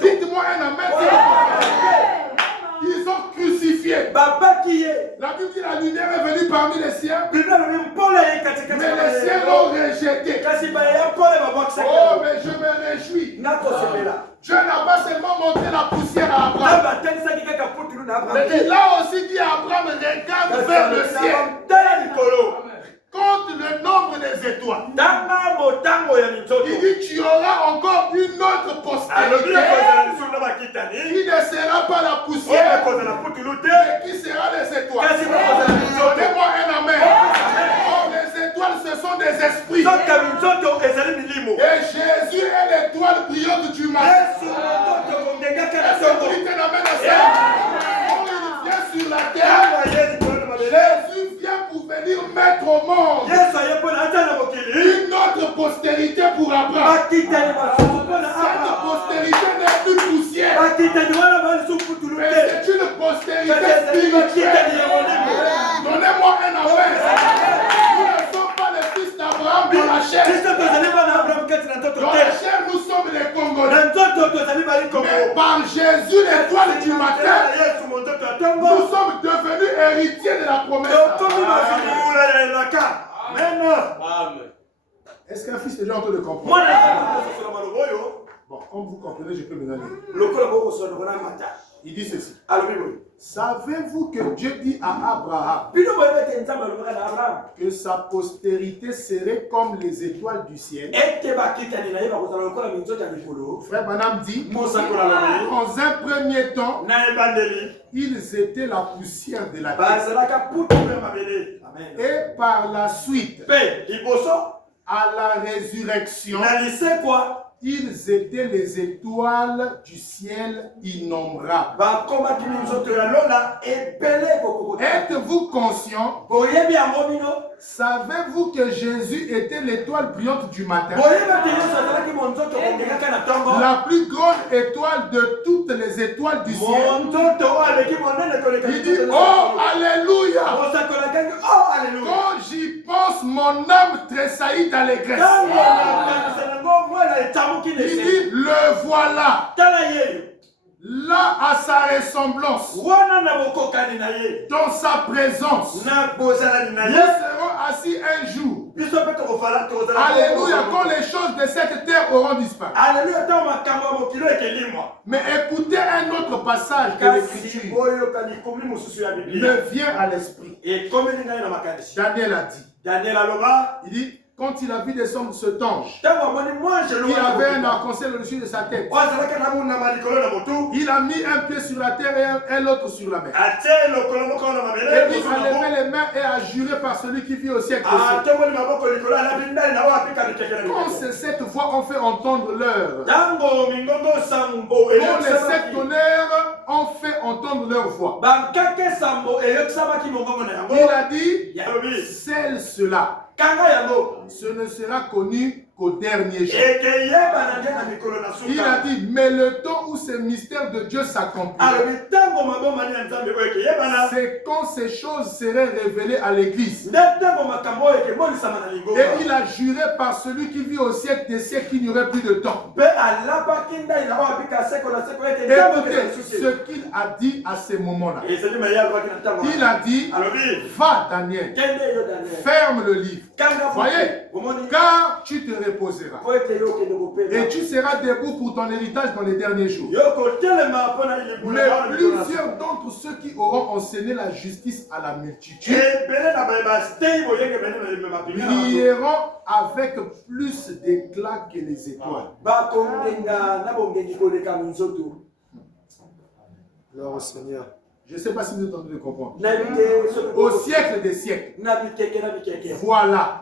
Dites-moi un amen. Ils ont crucifié. La Bible dit la lumière est venue parmi les siens. Mais les siens l'ont rejeté. Oh, mais je me réjouis. Dieu n'a pas seulement montré la poussière à Abraham. Mais il a aussi dit à Abraham, regarde vers le ciel. Compte le nombre des étoiles. Il dit tu auras encore une autre postérité qui ne sera pas la poussière, mais qui sera les étoiles. Donnez-moi un amen. Oh, les étoiles, ce sont des esprits. Et Jésus est l'étoile brillante du matin. Est-ce que vous dites un amen à ça? Oh, il vient sur la terre. Jésus vient pour venir mettre au monde une autre postérité pour Abraham. Cette postérité n'est plus poussière, mais c'est une postérité spirituelle. Donnez-moi un amen. Nous ne sommes pas les fils d'Abraham dans la chair. Dans la chair, nous sommes les Congolais. Mais par Jésus, l'étoile du matin, nous sommes devenus héritiers de la promesse. Amen. Est-ce qu'un fils est déjà en train de comprendre? Bon, comme vous comprenez, je peux me donner. Il dit ceci. Savez-vous que Dieu dit à Abraham que sa postérité serait comme les étoiles du ciel? Frère Branham dit, dans un premier temps, ils étaient la poussière de la terre. Et par la suite, à la résurrection, ils étaient les étoiles du ciel innombrables. Êtes-vous conscient? Savez-vous que Jésus était l'étoile brillante du matin? La plus grande étoile de toutes les étoiles du ciel. Il dit, oh Alléluia! Quand j'y pense, mon âme tressaillit d'allégresse. Il dit, le voilà. Là, à sa ressemblance, dans sa présence, nous serons assis un jour. Alléluia, quand les choses de cette terre auront disparu. Mais écoutez un autre passage de l'Écriture me vient à l'esprit. Daniel a dit, il dit, quand il a vu descendre cet ange qui avait un arc-en-ciel au-dessus de sa tête, il a mis un pied sur la terre et l'autre sur la mer. Et il a levé les mains et a juré par celui qui vit au siècle des siècles. Quand ces sept voix ont fait entendre l'heure, quand les sept tonnerres ont fait entendre leur voix, il a dit, c'est cela. Ce ne sera connu qu'au dernier jour. Il a dit, mais le temps où ces mystères de Dieu s'accomplissent, c'est quand ces choses seraient révélées à l'Église. Et il a juré par celui qui vit au siècle des siècles qu'il n'y aurait plus de temps. Écoutez ce qu'il a dit à ces moments-là. Il a dit, va Daniel, ferme le livre. Voyez, car tu te reposeras et tu seras debout pour ton héritage dans les derniers jours. Mais plusieurs d'entre ceux qui auront enseigné la justice à la multitude brilleront avec plus d'éclat que les étoiles. Alors, Seigneur, je ne sais pas si vous êtes en train de comprendre. Au siècle des siècles, voilà,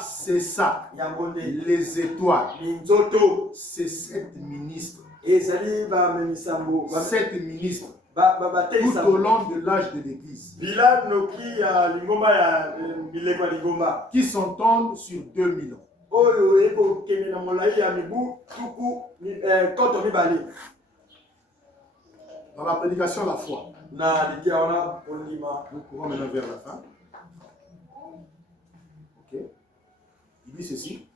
c'est ça, les étoiles, c'est sept ministres, tout au long de l'âge de l'Église, qui s'entendent sur 2000 ans. Dans la prédication de la foi, nous courons maintenant vers la fin. Ok. Il dit ceci.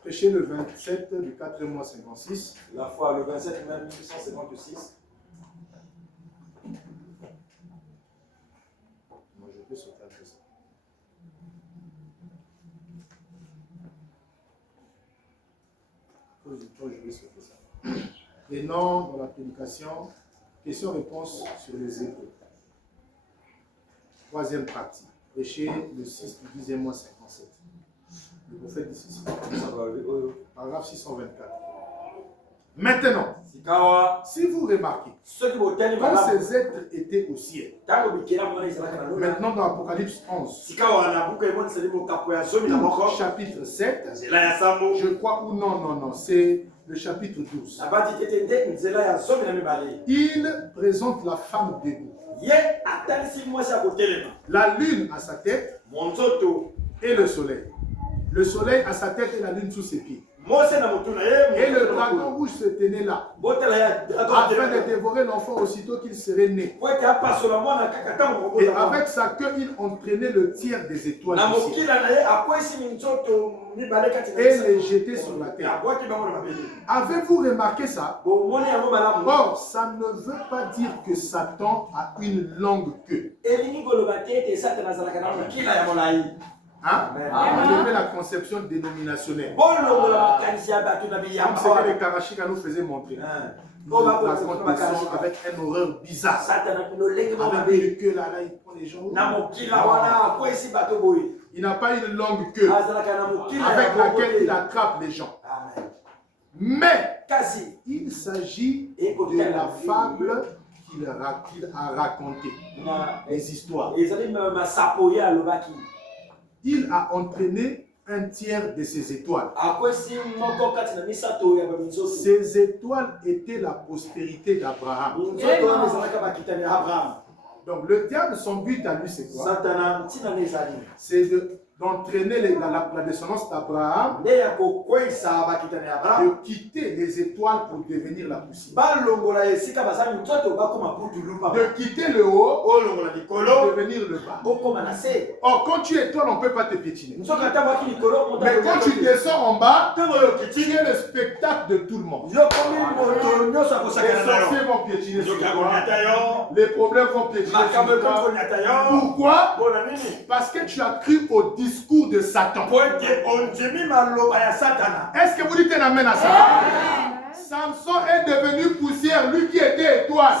Prêchez le 27 du 4e mois 56. La foi, le 27 mai 1856. Moi, je peux sauter un peu ça. Je vais sauter ça. Et non, dans la prédication, question-réponse sur les échos. Troisième partie. Prêcher le 6 du 10e mois 57. Le prophète dit ceci. Paragraphe 624. Maintenant, si vous remarquez, quand ces êtres étaient au ciel, maintenant dans l'Apocalypse 11, chapitre 7, je crois, ou non, c'est le chapitre 12. Il présente la femme debout. La lune à sa tête et le soleil. Le soleil à sa tête et la lune sous ses pieds. Et le dragon rouge se tenait là, afin de dévorer l'enfant aussitôt qu'il serait né. Et avec sa queue, il entraînait le tiers des étoiles du ciel et les jetait sur la terre. Avez-vous remarqué ça? Or, ça ne veut pas dire que Satan a une longue queue. Hein? Enlever la conception dénominationnelle. Comme ce que les Karachika nous faisaient montrer. nous raconte des sons avec une horreur bizarre. Avec une queue là, il prend les gens. Il n'a pas une longue queue avec laquelle il attrape les gens. Mais il s'agit de la fable qu'il a racontée, les histoires. Il a entraîné un tiers de ses étoiles. Ces étoiles étaient la postérité d'Abraham. Donc le diable, son but à lui, c'est quoi? C'est d'entraîner la descendance d'Abraham, de quitter les étoiles pour devenir la poussière. De quitter le haut pour devenir le bas. Or, quand tu es étoile, on ne peut pas te piétiner. Mais quand tu descends en bas, tu es le spectacle de tout le monde. Les sorciers vont piétiner sur toi. Les problèmes vont piétiner sur toi. Pourquoi? Parce que tu as cru au discours de Satan. Est-ce que vous dites un amen à ça? Samson est devenu poussière, lui qui était étoile.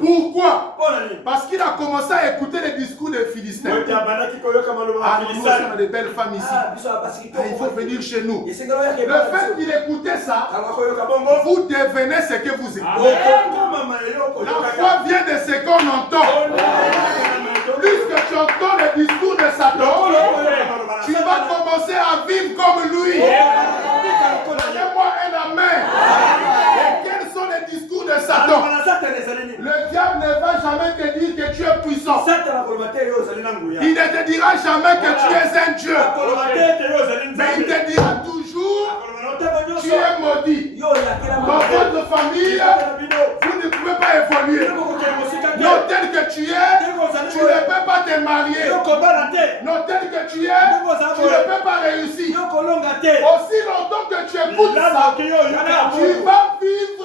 Pourquoi? Parce qu'il a commencé à écouter les discours des Philistins. Nous sommes des belles femmes ici. Il faut venir chez nous. Le fait qu'il écoutait ça, vous devenez ce que vous écoutez. La foi vient de ce qu'on entend. Plus que tu entends le discours de Satan, tu vas commencer à vivre comme lui. Donnez-moi un amen. Et quels sont les discours de Satan? Le diable ne va jamais te dire que tu es puissant. Il ne te dira jamais que tu es un Dieu. Mais il te dira toujours: tu es maudit. Dans votre famille, vous ne pouvez pas évoluer. Non, tel que tu es, tu ne peux pas te marier. Non, tel que tu es, tu ne peux pas réussir. Aussi longtemps que tu écoutes ça, tu vas vivre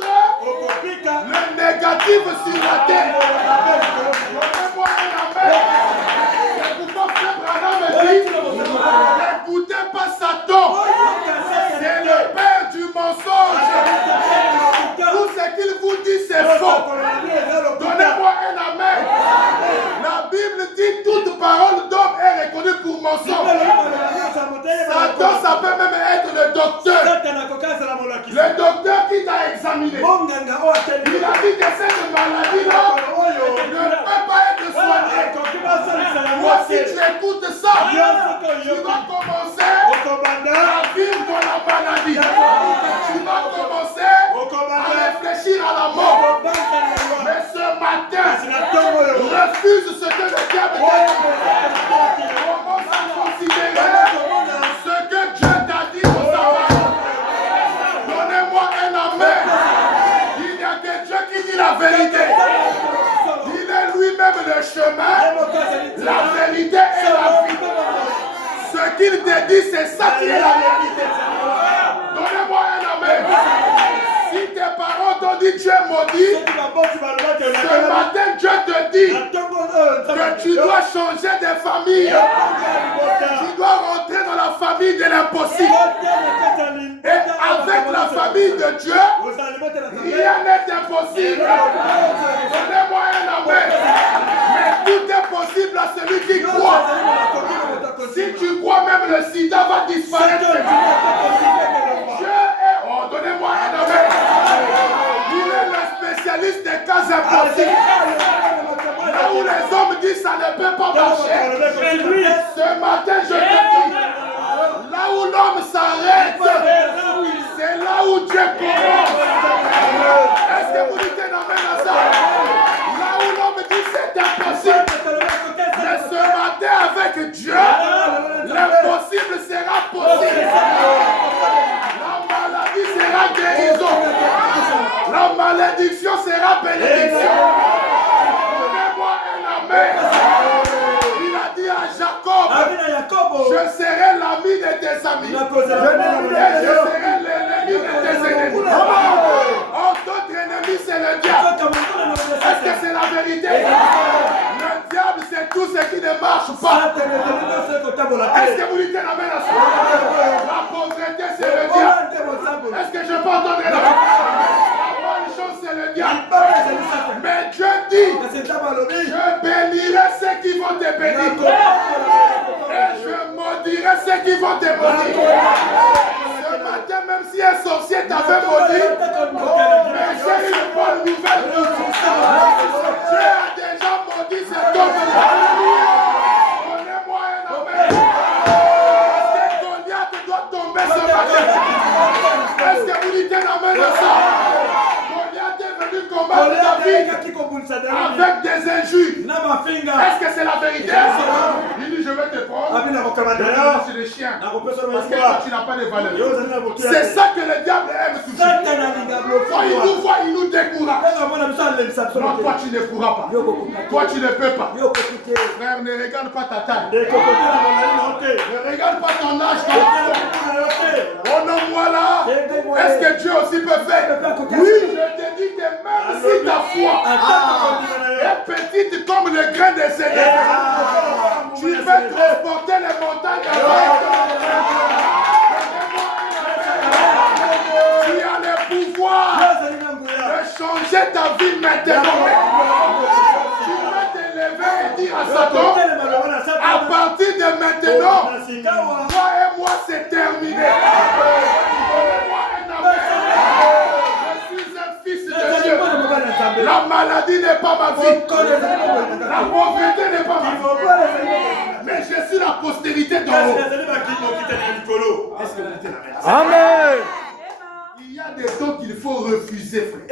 le négatif sur la terre. Donnez-moi un amen. C'est pourquoi Frère Branham me dit: n'écoutez pas Satan. C'est le père du mensonge. Tout ce qu'il vous dit, c'est faux. Donnez-moi un amen. La Bible dit: toute parole d'homme est reconnue pour mensonge. Satan, ça peut même être le docteur. Le docteur qui t'a examiné. Il a dit que cette maladie-là ne peut pas être soignée. Moi, si tu écoutes ça, tu vas commencer à vivre dans la maladie. Tu vas commencer à réfléchir à la mort. Mais ce matin, refuse ce que le diable t'a dit. Commence à considérer ce que Dieu t'a dit pour sa part. Donnez-moi un amen. Il n'y a que Dieu qui dit la vérité. Il est lui-même le chemin, la vérité et la vie. Ce qu'il te dit, c'est ça qui est la vérité. Donnez-moi un amen. Si tes parents t'ont dit tu es maudit, ce matin Dieu te dit que tu dois changer de famille. Tu dois rentrer dans la famille de l'impossible. Et avec la famille de Dieu, rien n'est impossible. Donnez-moi un amen. Mais tout est possible à celui qui croit. Si tu crois, même le sida va disparaître. Dieu est... Oh, donnez-moi un amen. Il est le spécialiste des cas impossibles. Là où les hommes disent ça ne peut pas marcher, ce matin je te dis, là où l'homme s'arrête, c'est là où Dieu commence. Est-ce que vous dites un amen à ça? Là où l'homme dit c'est impossible, mais ce matin avec Dieu, l'impossible sera possible. La maladie sera guérison. La malédiction sera bénédiction. Donnez-moi un amen. Il a dit à Jacob: je serai l'ami de tes amis. Et je serai l'ennemi de tes ennemis. Oh, notre ennemi, c'est le diable. Est-ce que c'est la vérité? Le diable, c'est tout ce qui ne marche pas. Est-ce que vous dites un amen à ça? La pauvreté, c'est le diable. Est-ce que je peux entendre là? te bénir. Et je maudirai ceux qui vont te maudire. Ce matin, même si un sorcier t'avait maudit, mais j'ai une bonne nouvelle pour toi. Dieu a déjà maudit cet homme-là. Donnez-moi un amen. Est-ce que Goliath doit tomber ce matin? Est-ce que vous dites un amen à ça? Goliath est venu combattre David avec des injures. Est-ce que c'est la vérité? Il dit je vais te prendre. C'est le chien. Parce que toi tu n'as pas de valeur. C'est ça que le diable aime toujours. Quand il nous voit, il nous décourage. Non, toi tu ne pourras pas. Toi tu ne peux pas. Frère, ne regarde pas ta taille. Ne regarde pas ton âge. Honore-moi là. Est-ce que Dieu aussi peut faire? Oui. Je te dis que même si ta foi est petite comme le grain de sénégal, tu peux transporter les montagnes avec. Tu as le pouvoir de changer ta vie maintenant. Tu peux te lever et dire à Satan, à partir de maintenant, toi et moi c'est terminé. Je suis un fils de Dieu. La maladie n'est pas ma vie. La pauvreté n'est pas ma vie. Mais je suis la postérité d'en haut. Est-ce que vous dites la vérité? Amen. Il y a des dons qu'il faut refuser, frère.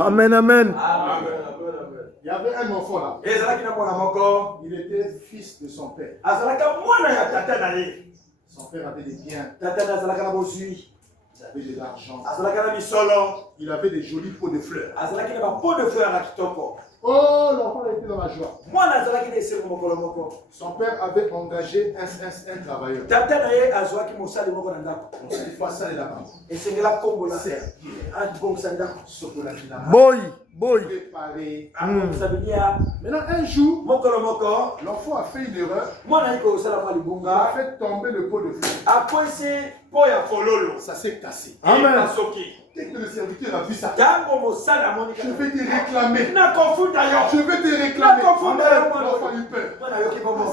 Amen, amen. Il y avait un enfant là. Il était fils de son père. Son père avait des biens. Il avait de l'argent. Il avait des jolis pots de fleurs. Oh, l'enfant était dans la joie. Son père avait engagé un travailleur. Cette fois, ça est là-bas. Boy. Préparé. Maintenant, un jour, l'enfant a fait une erreur. Il a fait tomber le pot de fleurs. Ça s'est cassé. Amen. Dès que le serviteur a vu ça, je vais te réclamer. Je vais te réclamer. L'enfant a eu peur.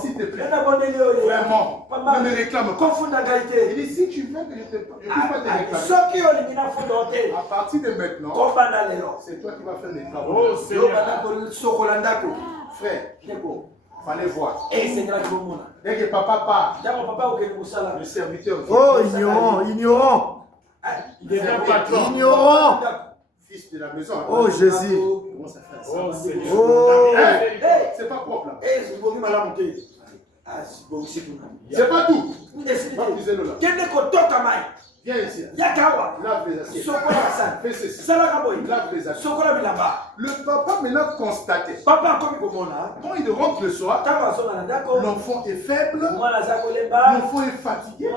S'il te plaît. Vraiment. Ne me réclame pas. Il dit si tu veux que je ne puisse pas te réclamer. À partir de maintenant, c'est toi qui vas faire les travaux. Oh Seigneur. Frère, il fallait voir. Dès que papa part, le serviteur vient. Oh, ignorant. Ignorant. Fils de la maison. Oh Jésus. Comment ça fait ça? Oh Seigneur. Oh. C'est pas propre là. C'est pas tout. Viens ici. Lave les assiettes. Fais ceci. Lave les assiettes. Le papa maintenant constatait. Quand il rentre le soir, l'enfant est faible. L'enfant est fatigué.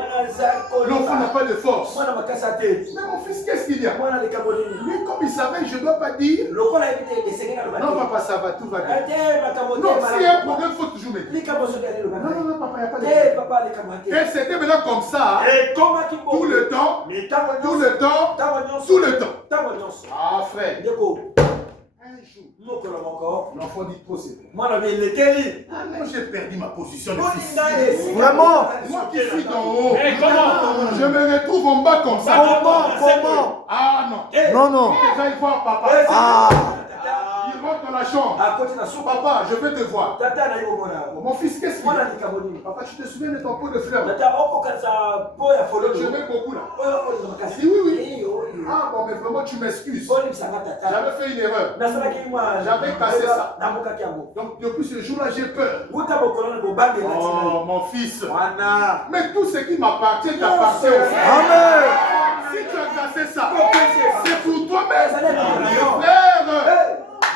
L'enfant n'a pas de force. Mais mon fils, qu'est-ce qu'il y a? Lui, comme il savait, je ne dois pas dire. Non, papa, ça va, tout va bien. Non, s'il y a un problème, il faut toujours me dire. Non, papa, il n'y a pas de problème. Et c'était maintenant comme ça. Tout le temps. Tout le temps. Ah, frère. Un jour, l'enfant dit trop c'est bon. Ah non, j'ai perdu ma position de fils. Vraiment. Moi qui suis d'en haut, je me retrouve en bas comme ça. Comment? Ah non. Non. Déjà, il voit papa. Il rentre dans la chambre. Papa, je veux te voir. Mon fils, qu'est-ce qu'il y a? Papa, tu te souviens de ton pot de fleurs? Je mets beaucoup là. Si oui. Ah bon, mais vraiment, tu m'excuses. J'avais fait une erreur. J'avais cassé ça. Donc, depuis ce jour-là, j'ai peur. Oh, mon fils. Mais tout ce qui m'appartient t'appartient au frère. Amen. Si tu as cassé ça, c'est pour toi-même. Frère,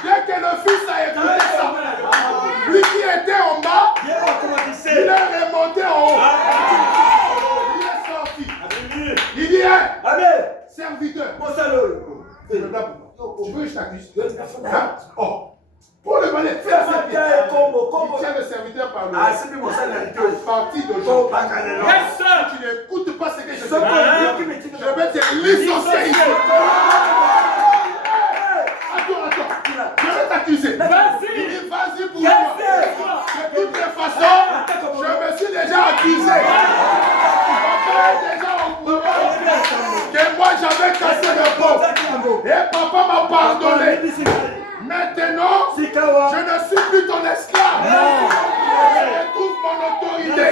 dès que le fils a écouté ça, lui qui était en bas, il est remonté en haut. Il est sorti. Il dit, serviteur. Tu veux que je t'accuse? Oh. Pour le balai, fais ça. Il tient le serviteur par le haut. Parti d'aujourd'hui. Tu n'écoutes pas ce que je te dis. Je vais te licencier ici. Attends. Je vais t'accuser. Vas-y pour moi. m'accuser. Papa est déjà au courant que moi j'avais cassé le pot. Et papa m'a pardonné. Maintenant, je ne suis plus ton esclave. Je retrouve mon autorité.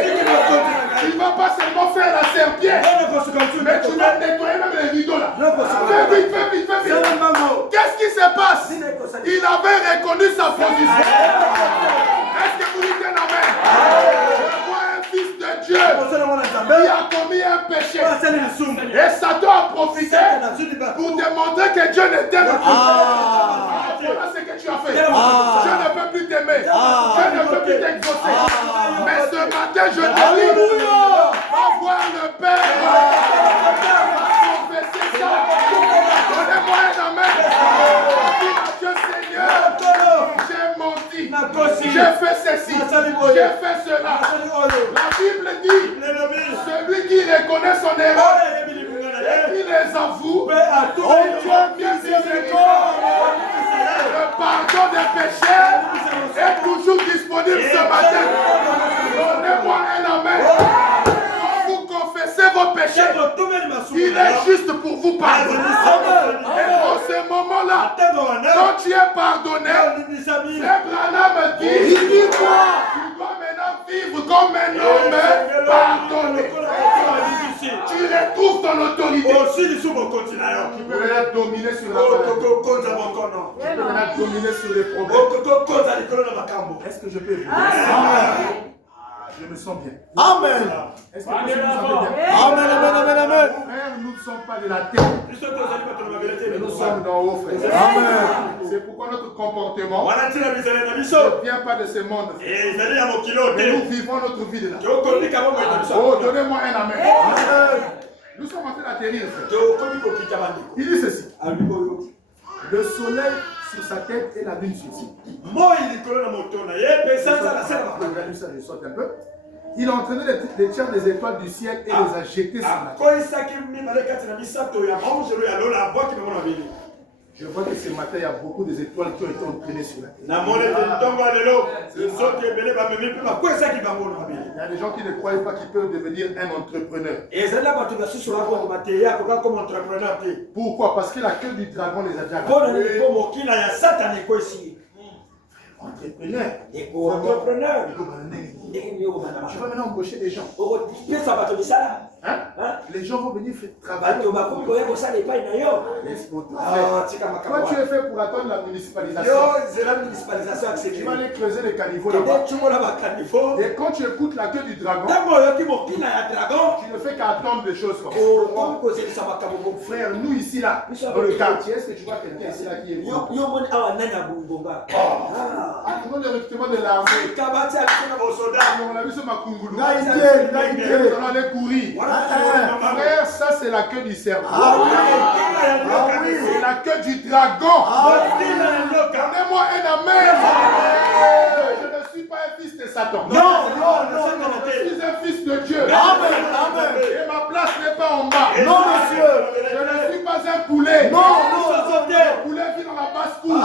Tu ne vas pas seulement faire la serpillère, mais tu vas nettoyer même les rideaux là. Fais vite, fais vite, fais vite. Qu'est-ce qui se passe? Il avait reconnu sa position. Est-ce que vous dites un amen? Je vois un fils de Dieu qui a commis un péché. Et Satan a profité pour démontrer que Dieu ne t'aime plus. Voilà ce que tu as fait. Je ne peux plus t'aimer. Je ne peux plus t'exaucer. Mais ce matin, je te dis, va voir le Père. Confessez ça. Donnez-moi un amen. Dis à Dieu Seigneur, j'ai menti. J'ai fait ceci. J'ai fait cela. La Bible dit, celui qui reconnaît son erreur et qui les avoue, oh Dieu miséricordieux. Le pardon des péchés est toujours disponible ce matin. Donnez-moi un amen. Quand vous confessez vos péchés, il est juste pour vous pardonner. Et en ce moment-là, quand tu es pardonné, Abraham dit, tu dois maintenant vivre comme un homme pardonné. Tu retrouves ton autorité. Tu peux maintenant dominer sur la maladie. Tu peux maintenant dominer sur les problèmes. Est-ce que je peux vous dire? Je me sens bien. Amen. Est-ce que vous me sentez bien? Amen, amen, amen, amen. Frère, nous ne sommes pas de la terre. Nous sommes d'en haut, frère. Amen. C'est pourquoi notre comportement ne vient pas de ce monde. Mais nous vivons notre vie de là. Oh, donnez-moi un amen. Nous sommes en train d'atterrir, frère. Il dit ceci. Le soleil sur sa tête et la lune sur ses pieds. Je saute un peu. Il a entraîné les tiers des étoiles du ciel et les a jetés sur la terre. Je vois que ce matin, il y a beaucoup d'étoiles qui ont été entraînées sur la terre. Il y a des gens qui ne croient pas qu'ils peuvent devenir un entrepreneur. Pourquoi? Parce que la queue du dragon les a déjà rattrapés. Entrepreneur. Tu vas maintenant embaucher des gens. Hein? Les gens vont venir travailler. Toi, tu es fait pour attendre la municipalisation. Tu vas aller creuser les caniveaux là-bas. Et quand tu écoutes la queue du dragon, tu ne fais qu'attendre des choses comme ça. Frère, nous ici là, dans le quartier, est-ce que tu vois quelqu'un ici là qui est venu? Nous le recrutement de l'armée. On l'a vu sur Makungoulou. On allait courir. Frère, ça c'est la queue du cerveau. C'est la queue du dragon. Donnez-moi un amen. Je ne suis pas un fils de Satan. Non. Je suis un fils de Dieu. Amen. Et ma place n'est pas en bas. Non, monsieur. Je ne suis pas un poulet. Non. Le poulet vit dans la basse-cour.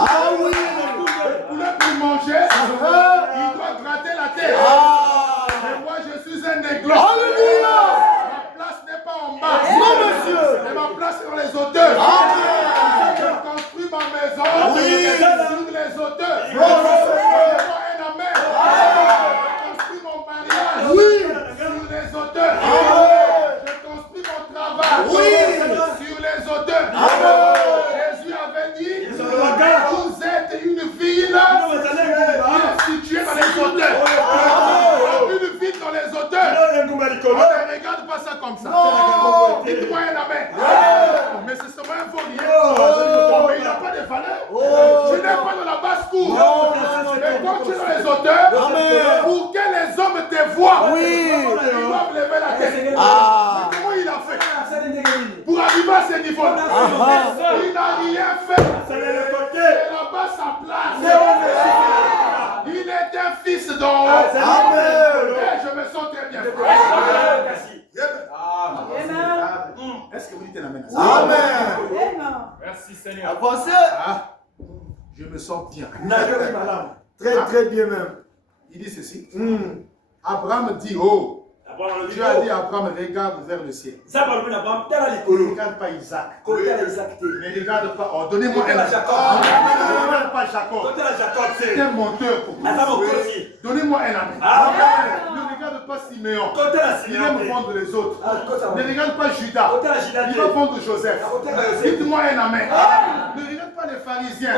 Le poulet pour manger, il doit gratter la terre. Et moi je suis un aiglon. Alléluia. Ma place n'est pas en bas. Non, monsieur. Et ma place est dans les hauteurs. Je construis ma maison sur les hauteurs. Donne-moi un amen. Je construis mon mariage sur les hauteurs. Je construis mon travail sur les hauteurs. Jésus avait dit, vous êtes une ville située dans les hauteurs. Une ville dans les hauteurs. On ne regarde pas ça comme ça. Dites-moi un amen. Mais c'est seulement un faux lien. Mais il n'a pas de valeur. Tu n'es pas dans la basse-cour. Mais quand tu es dans les hauteurs, pour que les hommes te voient, ils doivent lever la tête. Mais comment il a fait pour arriver à ce niveau? Il n'a rien fait. C'est là-bas sa place. Il est un fils d'en haut. Et je me sens très bien. Est-ce que vous dites un amen? Amen. Merci Seigneur. Avancez. Je me sens bien. Très bien même. Il dit ceci. Abraham dit, oh, Dieu a dit à Abraham, regarde vers le ciel. Ne regarde pas Isaac. Ne regarde pas. Oh, donnez-moi un Jacob. Ne regarde pas Jacob. C'est un menteur pour toi. Donnez-moi un ami. Ne regarde pas Siméon. Il aime vendre les autres. Ne regarde pas Judas. Il va vendre Joseph. Dites-moi un amen. Ne regarde pas les pharisiens.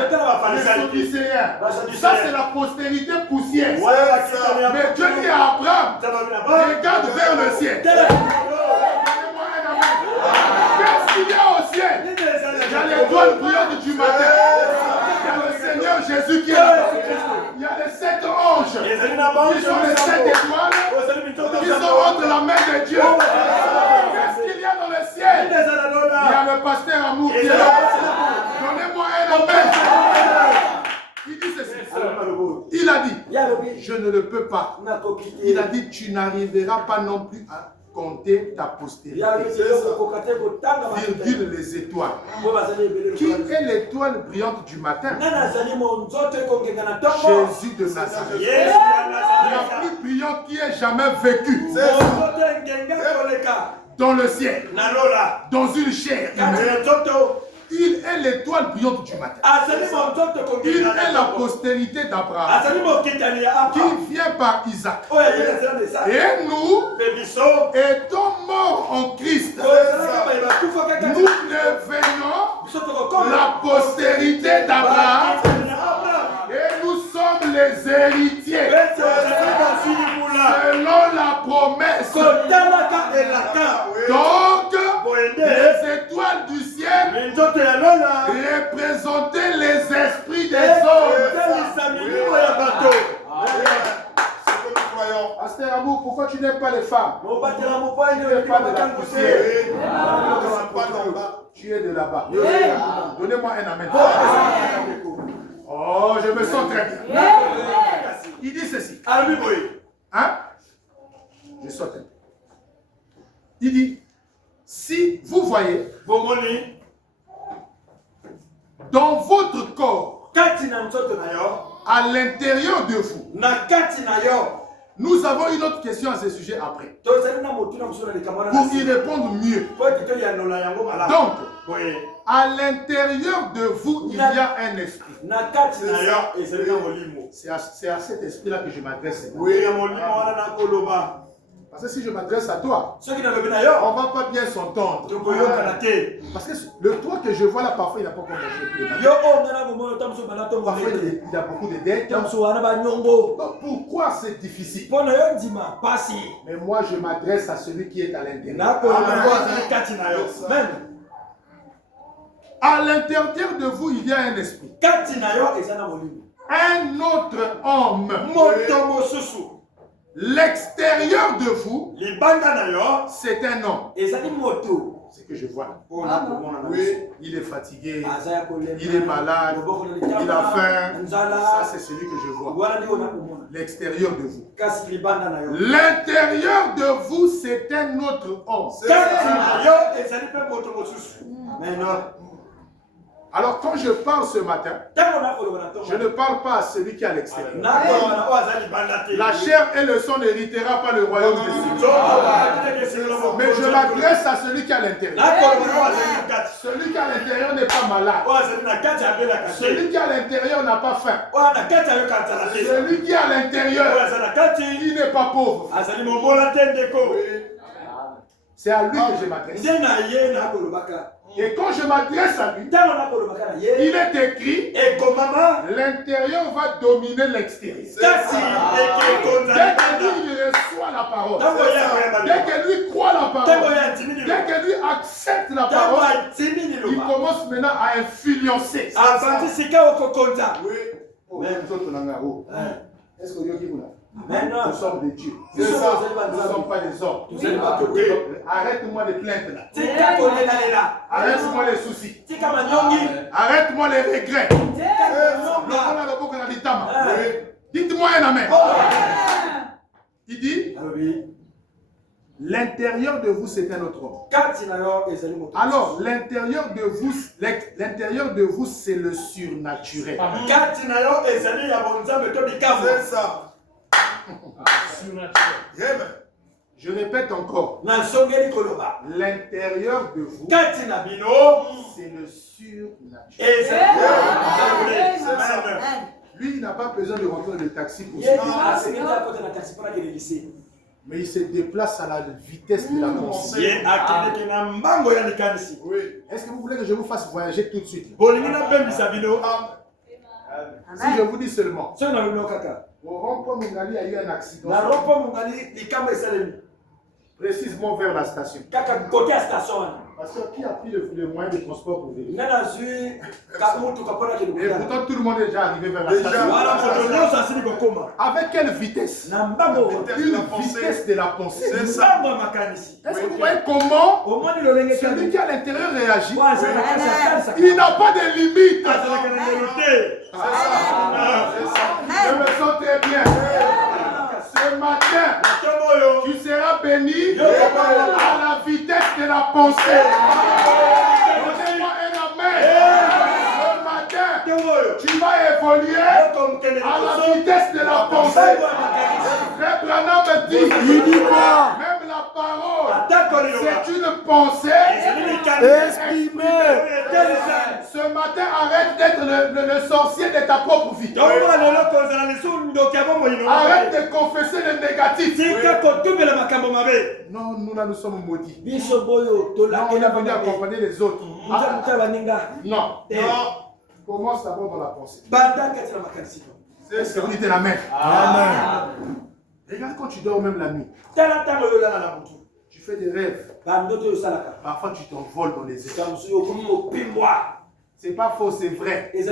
Les Sadducéens. Ça, c'est la postérité poussière. Mais Dieu dit à Abraham, regarde vers le ciel. Donnez-moi un amen. Qu'est-ce qu'il y a au ciel? Il y a l'étoile brillante du matin. Il y a le Seigneur Jésus qui est là. Il y a les 7 anges. Ils sont les 7 étoiles. Ils sont entre la main de Dieu. Qu'est-ce qu'il y a dans le ciel? Il y a le pasteur Amour qui est là. Donnez-moi un amen. Il dit ceci. Il a dit, je ne le peux pas. Il a dit, tu n'arriveras pas non plus à compter ta postérité. Virgule les étoiles. Qui est l'étoile brillante du matin? Jésus de Nazareth. La plus brillante qui ait jamais vécu dans le ciel, dans une chair humaine. Il est l'étoile brillante du matin. Il est la postérité d'Abraham qui vient par Isaac. Et nous étant morts en Christ, nous devenons la postérité d'Abraham et nous sommes les héritiers selon la promesse. Donc, les étoiles du ciel représentaient les esprits des hommes. Pasteur Amour, pourquoi tu n'aimes pas les femmes? Tu n'es pas de la poussière. Tu es de là-bas. Donnez-moi un amen. Oh, je me sens très bien. Il dit ceci. Hein? Je saute un peu. Il dit, si vous voyez dans votre corps, à l'intérieur de vous, nous avons une autre question à ce sujet après. Pour y répondre mieux. Donc, à l'intérieur de vous, il y a un esprit. C'est à cet esprit-là que je m'adresse. Parce que si je m'adresse à toi, on ne va pas bien s'entendre. Parce que le toi que je vois là, parfois il n'a pas encore mangé. Parfois il a beaucoup de dettes. Pourquoi c'est difficile? Mais moi je m'adresse à celui qui est à l'intérieur. À l'intérieur de vous, il y a un esprit. Un autre homme. L'extérieur de vous, c'est un homme. C'est que je vois là. Oui, il est fatigué, il est malade, il a faim. Ça, c'est celui que je vois. L'extérieur de vous. L'intérieur de vous, c'est un autre homme. Alors quand je parle ce matin, je ne parle pas à celui qui est à l'extérieur. La chair et le sang n'héritera pas le royaume des cieux. Mais je m'adresse à celui qui est à l'intérieur. Celui qui est à l'intérieur n'est pas malade. Celui qui est à l'intérieur n'a pas faim. Celui qui est à l'intérieur, il n'est pas pauvre. C'est à lui que je m'adresse. Et quand je m'adresse à lui, il est écrit, l'intérieur va dominer l'extérieur. Dès que lui reçoit la parole, dès que lui croit la parole, dès que lui accepte la parole, il commence maintenant à influencer. Est-ce que vous nous sommes des dieux. Nous ne sommes pas des hommes. Arrête-moi les plaintes là. Arrête-moi les soucis. Arrête-moi les regrets. Dites-moi un amen. Il dit, l'intérieur de vous c'est un autre homme. Alors l'intérieur de vous c'est le surnaturel. C'est ça. Je répète encore. L'intérieur de vous, c'est le surnaturel. Lui, il n'a pas besoin de rentrer dans le taxi pour ça. Mais il se déplace à la vitesse de la pensée. Est-ce que vous voulez que je vous fasse voyager tout de suite? Si je vous dis seulement, au rond-point Mungali a eu un accident. Précisément vers la station. Parce que qui a pris le moyen de transport pour venir? Et pourtant tout le monde est déjà arrivé vers la station. Avec quelle vitesse? Une vitesse de la pensée. Est-ce que vous voyez comment celui qui à l'intérieur réagit? Il n'a pas de limite. Je me sens très bien. Ce matin, tu seras béni à la vitesse de la pensée. Donnez-moi un amen. Ce matin, tu vas évoluer à la vitesse de la pensée. Frère Branham me dit, même la parole, c'est une pensée exprimée. Ce matin, arrête d'être le sorcier de ta propre vie. Arrête de confesser le négatif. Non, nous là, nous sommes maudits. Non, on est venu accompagner les autres. Non. Commence d'abord dans la pensée. Est-ce que vous dites la main? Amen. Regarde quand tu dors même la nuit. Tu fais des rêves. Parfois tu t'envoles dans les airs. C'est pas faux, c'est vrai. Oui.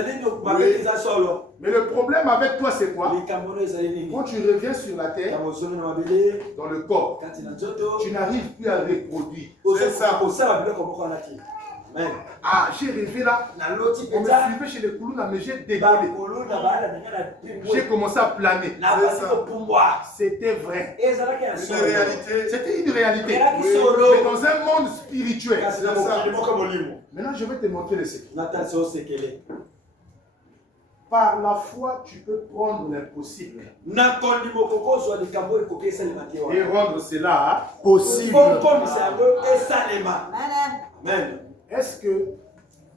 Mais le problème avec toi, c'est quoi? Quand tu reviens sur la terre, dans le corps, tu n'arrives plus à reproduire. C'est ça. Ah, j'ai rêvé là. On me suivait chez les Koulouna, mais j'ai décollé. J'ai commencé à planer. C'était vrai. C'était une réalité. Mais dans un monde spirituel. Maintenant, je vais te montrer le secret. Par la foi, tu peux prendre l'impossible et rendre cela possible. Amen. Est-ce que,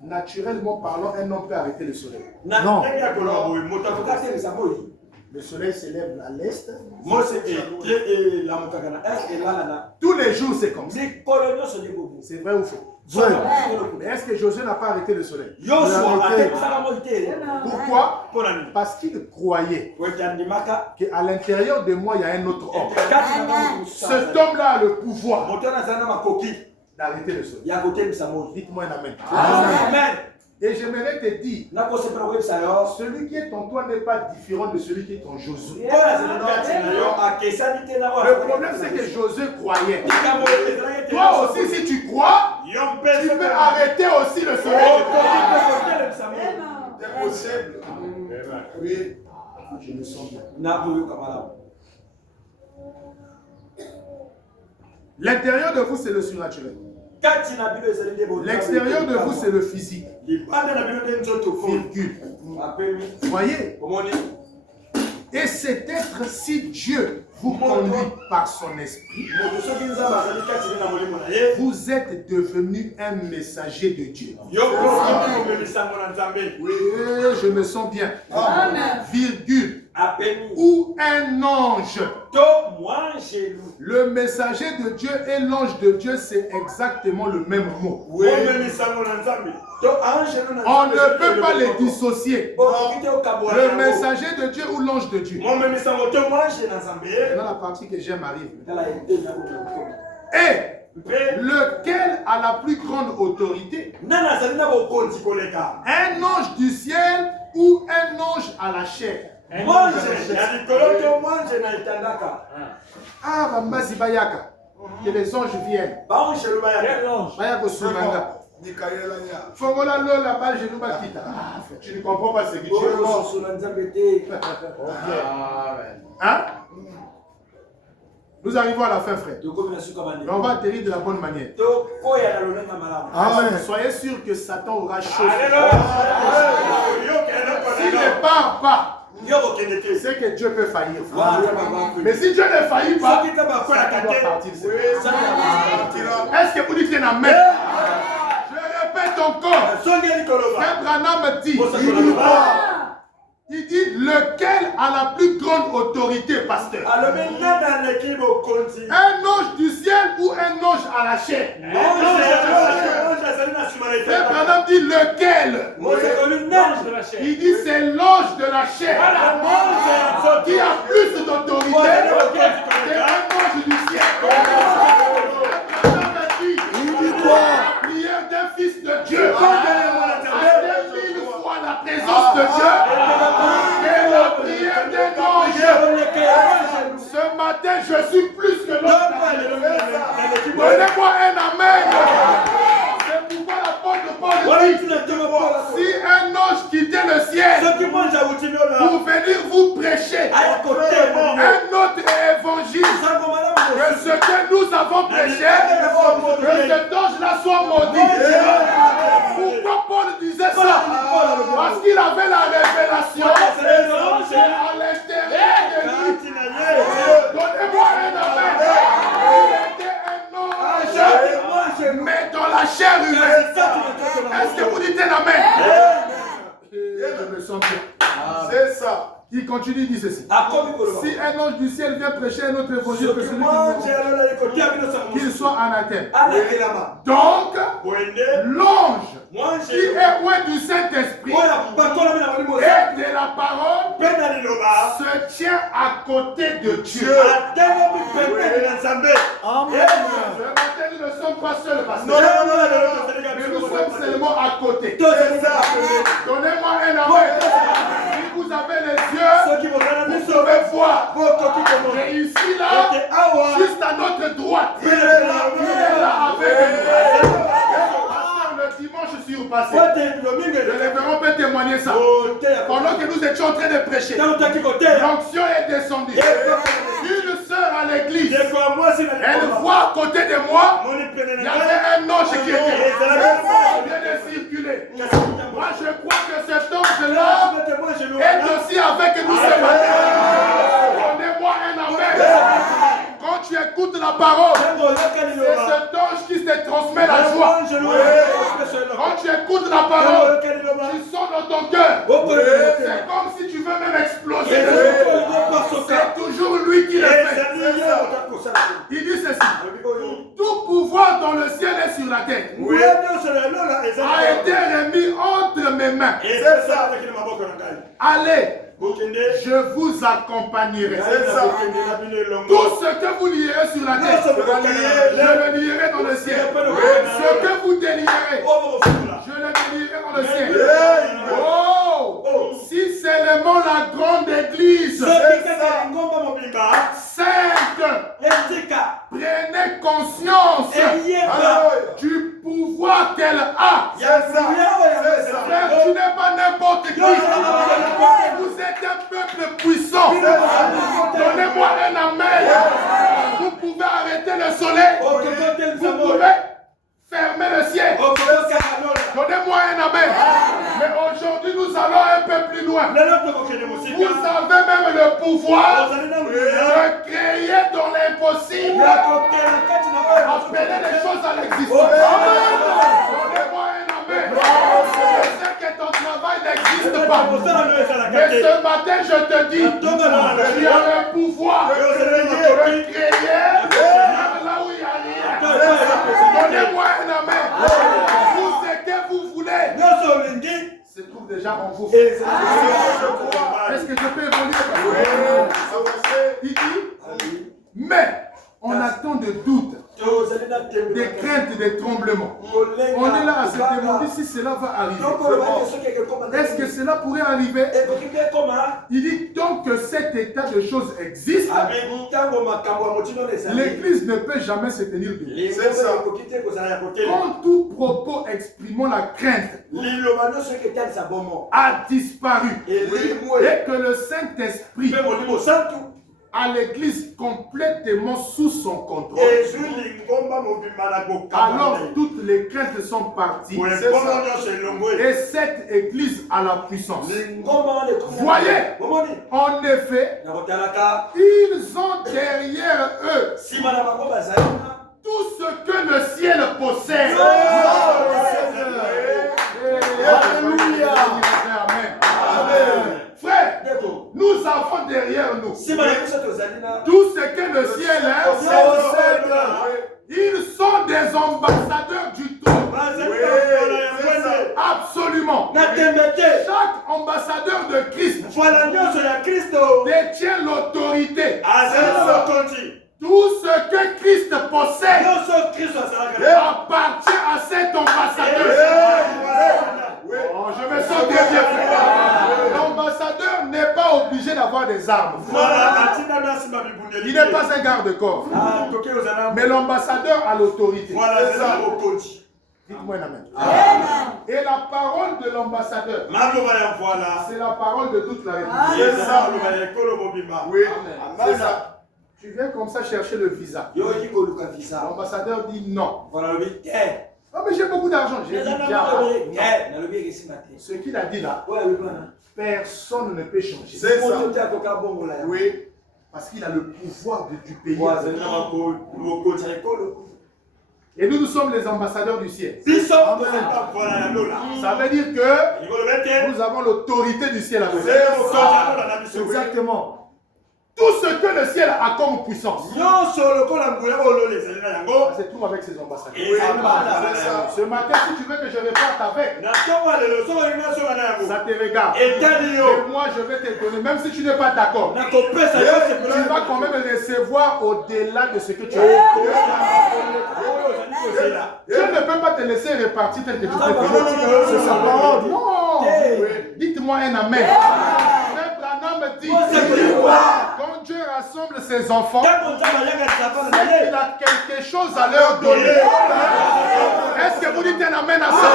naturellement parlant, un homme peut arrêter le soleil? Non. Le soleil s'élève à l'est. Tous les jours, c'est comme ça. C'est vrai ou faux? Vrai. Mais est-ce que Josué n'a pas arrêté le soleil? Pourquoi? Parce qu'il croyait qu'à l'intérieur de moi, il y a un autre homme. Cet homme-là a le pouvoir d'arrêter le soleil. Dites-moi un amen. Amen. Et j'aimerais te dire, celui qui est en toi n'est pas différent de celui qui est en Josué. Le problème, c'est que Josué croyait. Toi aussi, si tu crois, tu peux arrêter aussi le soleil. C'est possible. Oui. Je me sens bien. L'intérieur de vous, c'est le surnaturel. L'extérieur de vous, c'est le physique. Virgule. Voyez? Et c'est être si Dieu vous conduit par son esprit, vous êtes devenu un messager de Dieu. Oui, je me sens bien. Virgule. Ou un ange. Le messager de Dieu et l'ange de Dieu, c'est exactement le même mot. Oui. On ne peut pas les dissocier. Le messager de Dieu ou l'ange de Dieu. Dans la partie que j'aime arrive. Et lequel a la plus grande autorité? Un ange du ciel ou un ange à la chair? Ah, Mamazi Bayaka. Que les anges viennent. Bayako Soumanga. Fongola Lola Bajenou Bakita. Tu ne comprends pas ce que tu dis. Hein? Nous arrivons à la fin, frère. Mais on va atterrir de la bonne manière. Amen. Soyez sûr que Satan aura chaud. S'il ne part pas, c'est que Dieu peut faillir. Mais si Dieu ne faillit pas, ça doit partir. Est-ce que vous dites un amen? Je répète encore. Frère Branham dit, il dit lequel a la plus grande autorité, pasteur? Un ange du ciel ou un ange à la chair? Frère Branham dit lequel? Il dit c'est l'ange de la chair qui a plus d'autorité que un ange du ciel. La prière d'un fils de Dieu a 2000 fois la présence de Dieu et la prière d'un ange. Ce matin, je suis plus que l'autre. Donnez-moi un amen. C'est pourquoi l'apôtre Paul dit, si un ange quittait le ciel pour venir vous prêcher un autre évangile que ce que nous avons prêché, que cet ange-là soit maudit. Pourquoi Paul disait ça? Parce qu'il avait la révélation à l'intérieur de lui. Donnez-moi un amen. Il était un ange, mais dans la chair humaine. Est-ce que vous dites un amen? Je me sens bien. C'est ça. Il continue, il dit ceci. Si un ange du ciel vient prêcher un autre évangile que celui qu'il soit anathème. Donc, l'ange qui est loin du Saint-Esprit et de la parole se tient à côté de Dieu. Amen. Nous ne sommes pas seuls, pasteur. Mais nous sommes seulement à côté. Donnez-moi un amen. Si vous avez les yeux, vous pouvez voir. Et ici, là, juste à notre droite, il est là avec nous. Le dimanche surpassé, les révérends peuvent témoigner ça. Pendant que nous étions en train de prêcher, l'onction est descendue. Une sœur à l'église, elle voit à côté de moi, il y avait un ange qui était en train de circuler. Moi, je crois que cet ange-là est aussi avec nous ce matin. Donnez-moi un amen. Quand tu écoutes la parole, c'est cet ange qui te transmet la joie. Quand tu écoutes la parole, tu sens dans ton cœur. C'est comme si tu veux même exploser. C'est toujours lui qui le fait. Il dit ceci. Tout pouvoir dans le ciel et sur la terre a été remis entre mes mains. Allez. Je vous accompagnerai. Tout ce que vous lierez sur la terre, je le lierai dans le ciel. Ce que vous délierez, je le délierai dans le ciel. Oh, si seulement la grande église sainte prenait conscience du pouvoir qu'elle a. Frère, tu n'es pas n'importe qui. Vous êtes un peuple puissant. Donnez-moi un amen. Vous pouvez arrêter le soleil. Vous pouvez fermer le ciel. Donnez-moi un amen. Mais aujourd'hui, nous allons un peu plus loin. Vous avez même le pouvoir de créer dans l'impossible. Appeler les choses à l'existence. Donnez-moi un amen. Je sais que ton travail n'existe pas. Mais ce matin, je te dis, tu as le pouvoir de créer là où il n'y a rien. Donnez-moi un amen. Tout ce que vous voulez se trouve déjà en vous. Est-ce que je peux évoluer? Il dit, mais on attend de doutes, des craintes, des tremblements. On est là à se demander si cela va arriver. Est-ce que cela pourrait arriver? Il dit donc que cet état de choses existe. L'Église ne peut jamais se tenir debout. Quand tout propos exprimant la crainte a disparu et que le Saint-Esprit à l'église complètement sous son contrôle, alors toutes les craintes sont parties et cette église a la puissance. Voyez, en effet, ils ont derrière eux tout ce que le ciel possède. Alléluia. Amen. Frère, nous avons derrière nous tout ce que le ciel possède. Ils sont des ambassadeurs du trône. Absolument. Chaque ambassadeur de Christ détient l'autorité. Tout ce que Christ possède appartient à cet ambassadeur. Oh, je me sens bien. L'ambassadeur n'est pas obligé d'avoir des armes. Il n'est pas un garde-corps. Mais l'ambassadeur a l'autorité. Dites-moi un amen. Et la parole de l'ambassadeur, c'est la parole de toute la République. Oui, c'est ça. Tu viens comme ça chercher le visa. L'ambassadeur dit non. Non, mais j'ai beaucoup d'argent. J'ai dit ce qu'il a dit là, personne ne peut changer. C'est ça. Oui, parce qu'il a le pouvoir du pays. Et nous sommes les ambassadeurs du ciel. Ça veut dire que nous avons l'autorité du ciel avec nous. Exactement. Tout ce que le ciel a comme puissance, c'est tout avec ses ambassadeurs. Ce matin, si tu veux que je réparte avec, ça te regarde. Et moi, je vais te donner, même si tu n'es pas d'accord, tu vas quand même recevoir au-delà de ce que tu as. Je ne peux pas te laisser répartir tel que tu peux. C'est sa parole. Non. Dites-moi un amen. Me dit, quand Dieu rassemble ses enfants, c'est qu'il a quelque chose à leur donner. Est-ce que vous dites un amen à ça?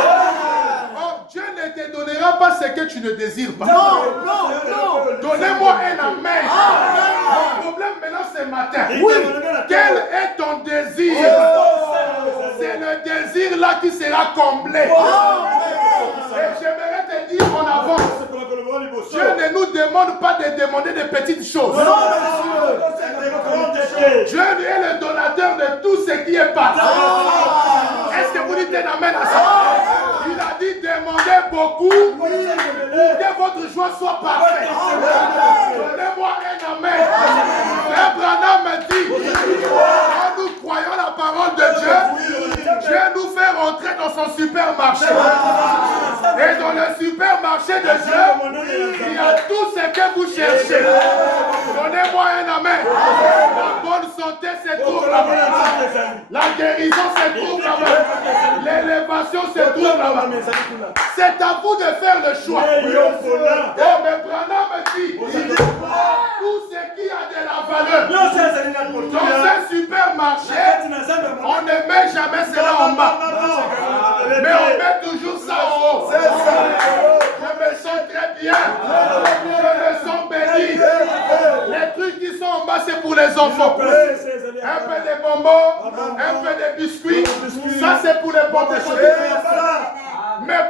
Oh, Dieu ne te donnera pas ce que tu ne désires pas. Non. Donnez-moi un amen. Mon problème maintenant ce matin, quel est ton désir? C'est le désir là qui sera comblé. Et j'aimerais te dire en avant, Dieu ne nous demande pas de demander de petites choses. Dieu lui est le donateur de tout ce qui est parti. Est-ce que vous dites un amen à ça? Il a dit demandez beaucoup pour que votre joie soit parfaite. Donnez-moi un amen. Abraham me dit, quand nous croyons la parole de Dieu, Dieu nous fait rentrer dans son supermarché. Et dans le supermarché de Dieu, il y a tout ce que vous cherchez. Donnez-moi un amen. La bonne santé se trouve là-bas. La guérison se trouve là-bas. L'élévation se trouve là-bas. C'est à vous de faire le choix. Oh, mais Branham me dit, tout ce qui a de la valeur dans un supermarché, on ne met jamais cela en bas. Mais on met toujours ça en haut. Je me sens très bien. Je me sens béni. Les trucs qui sont en bas, c'est pour les enfants. Un peu de bonbons, un peu de biscuits. Ça, c'est pour les bonnes choses. Mais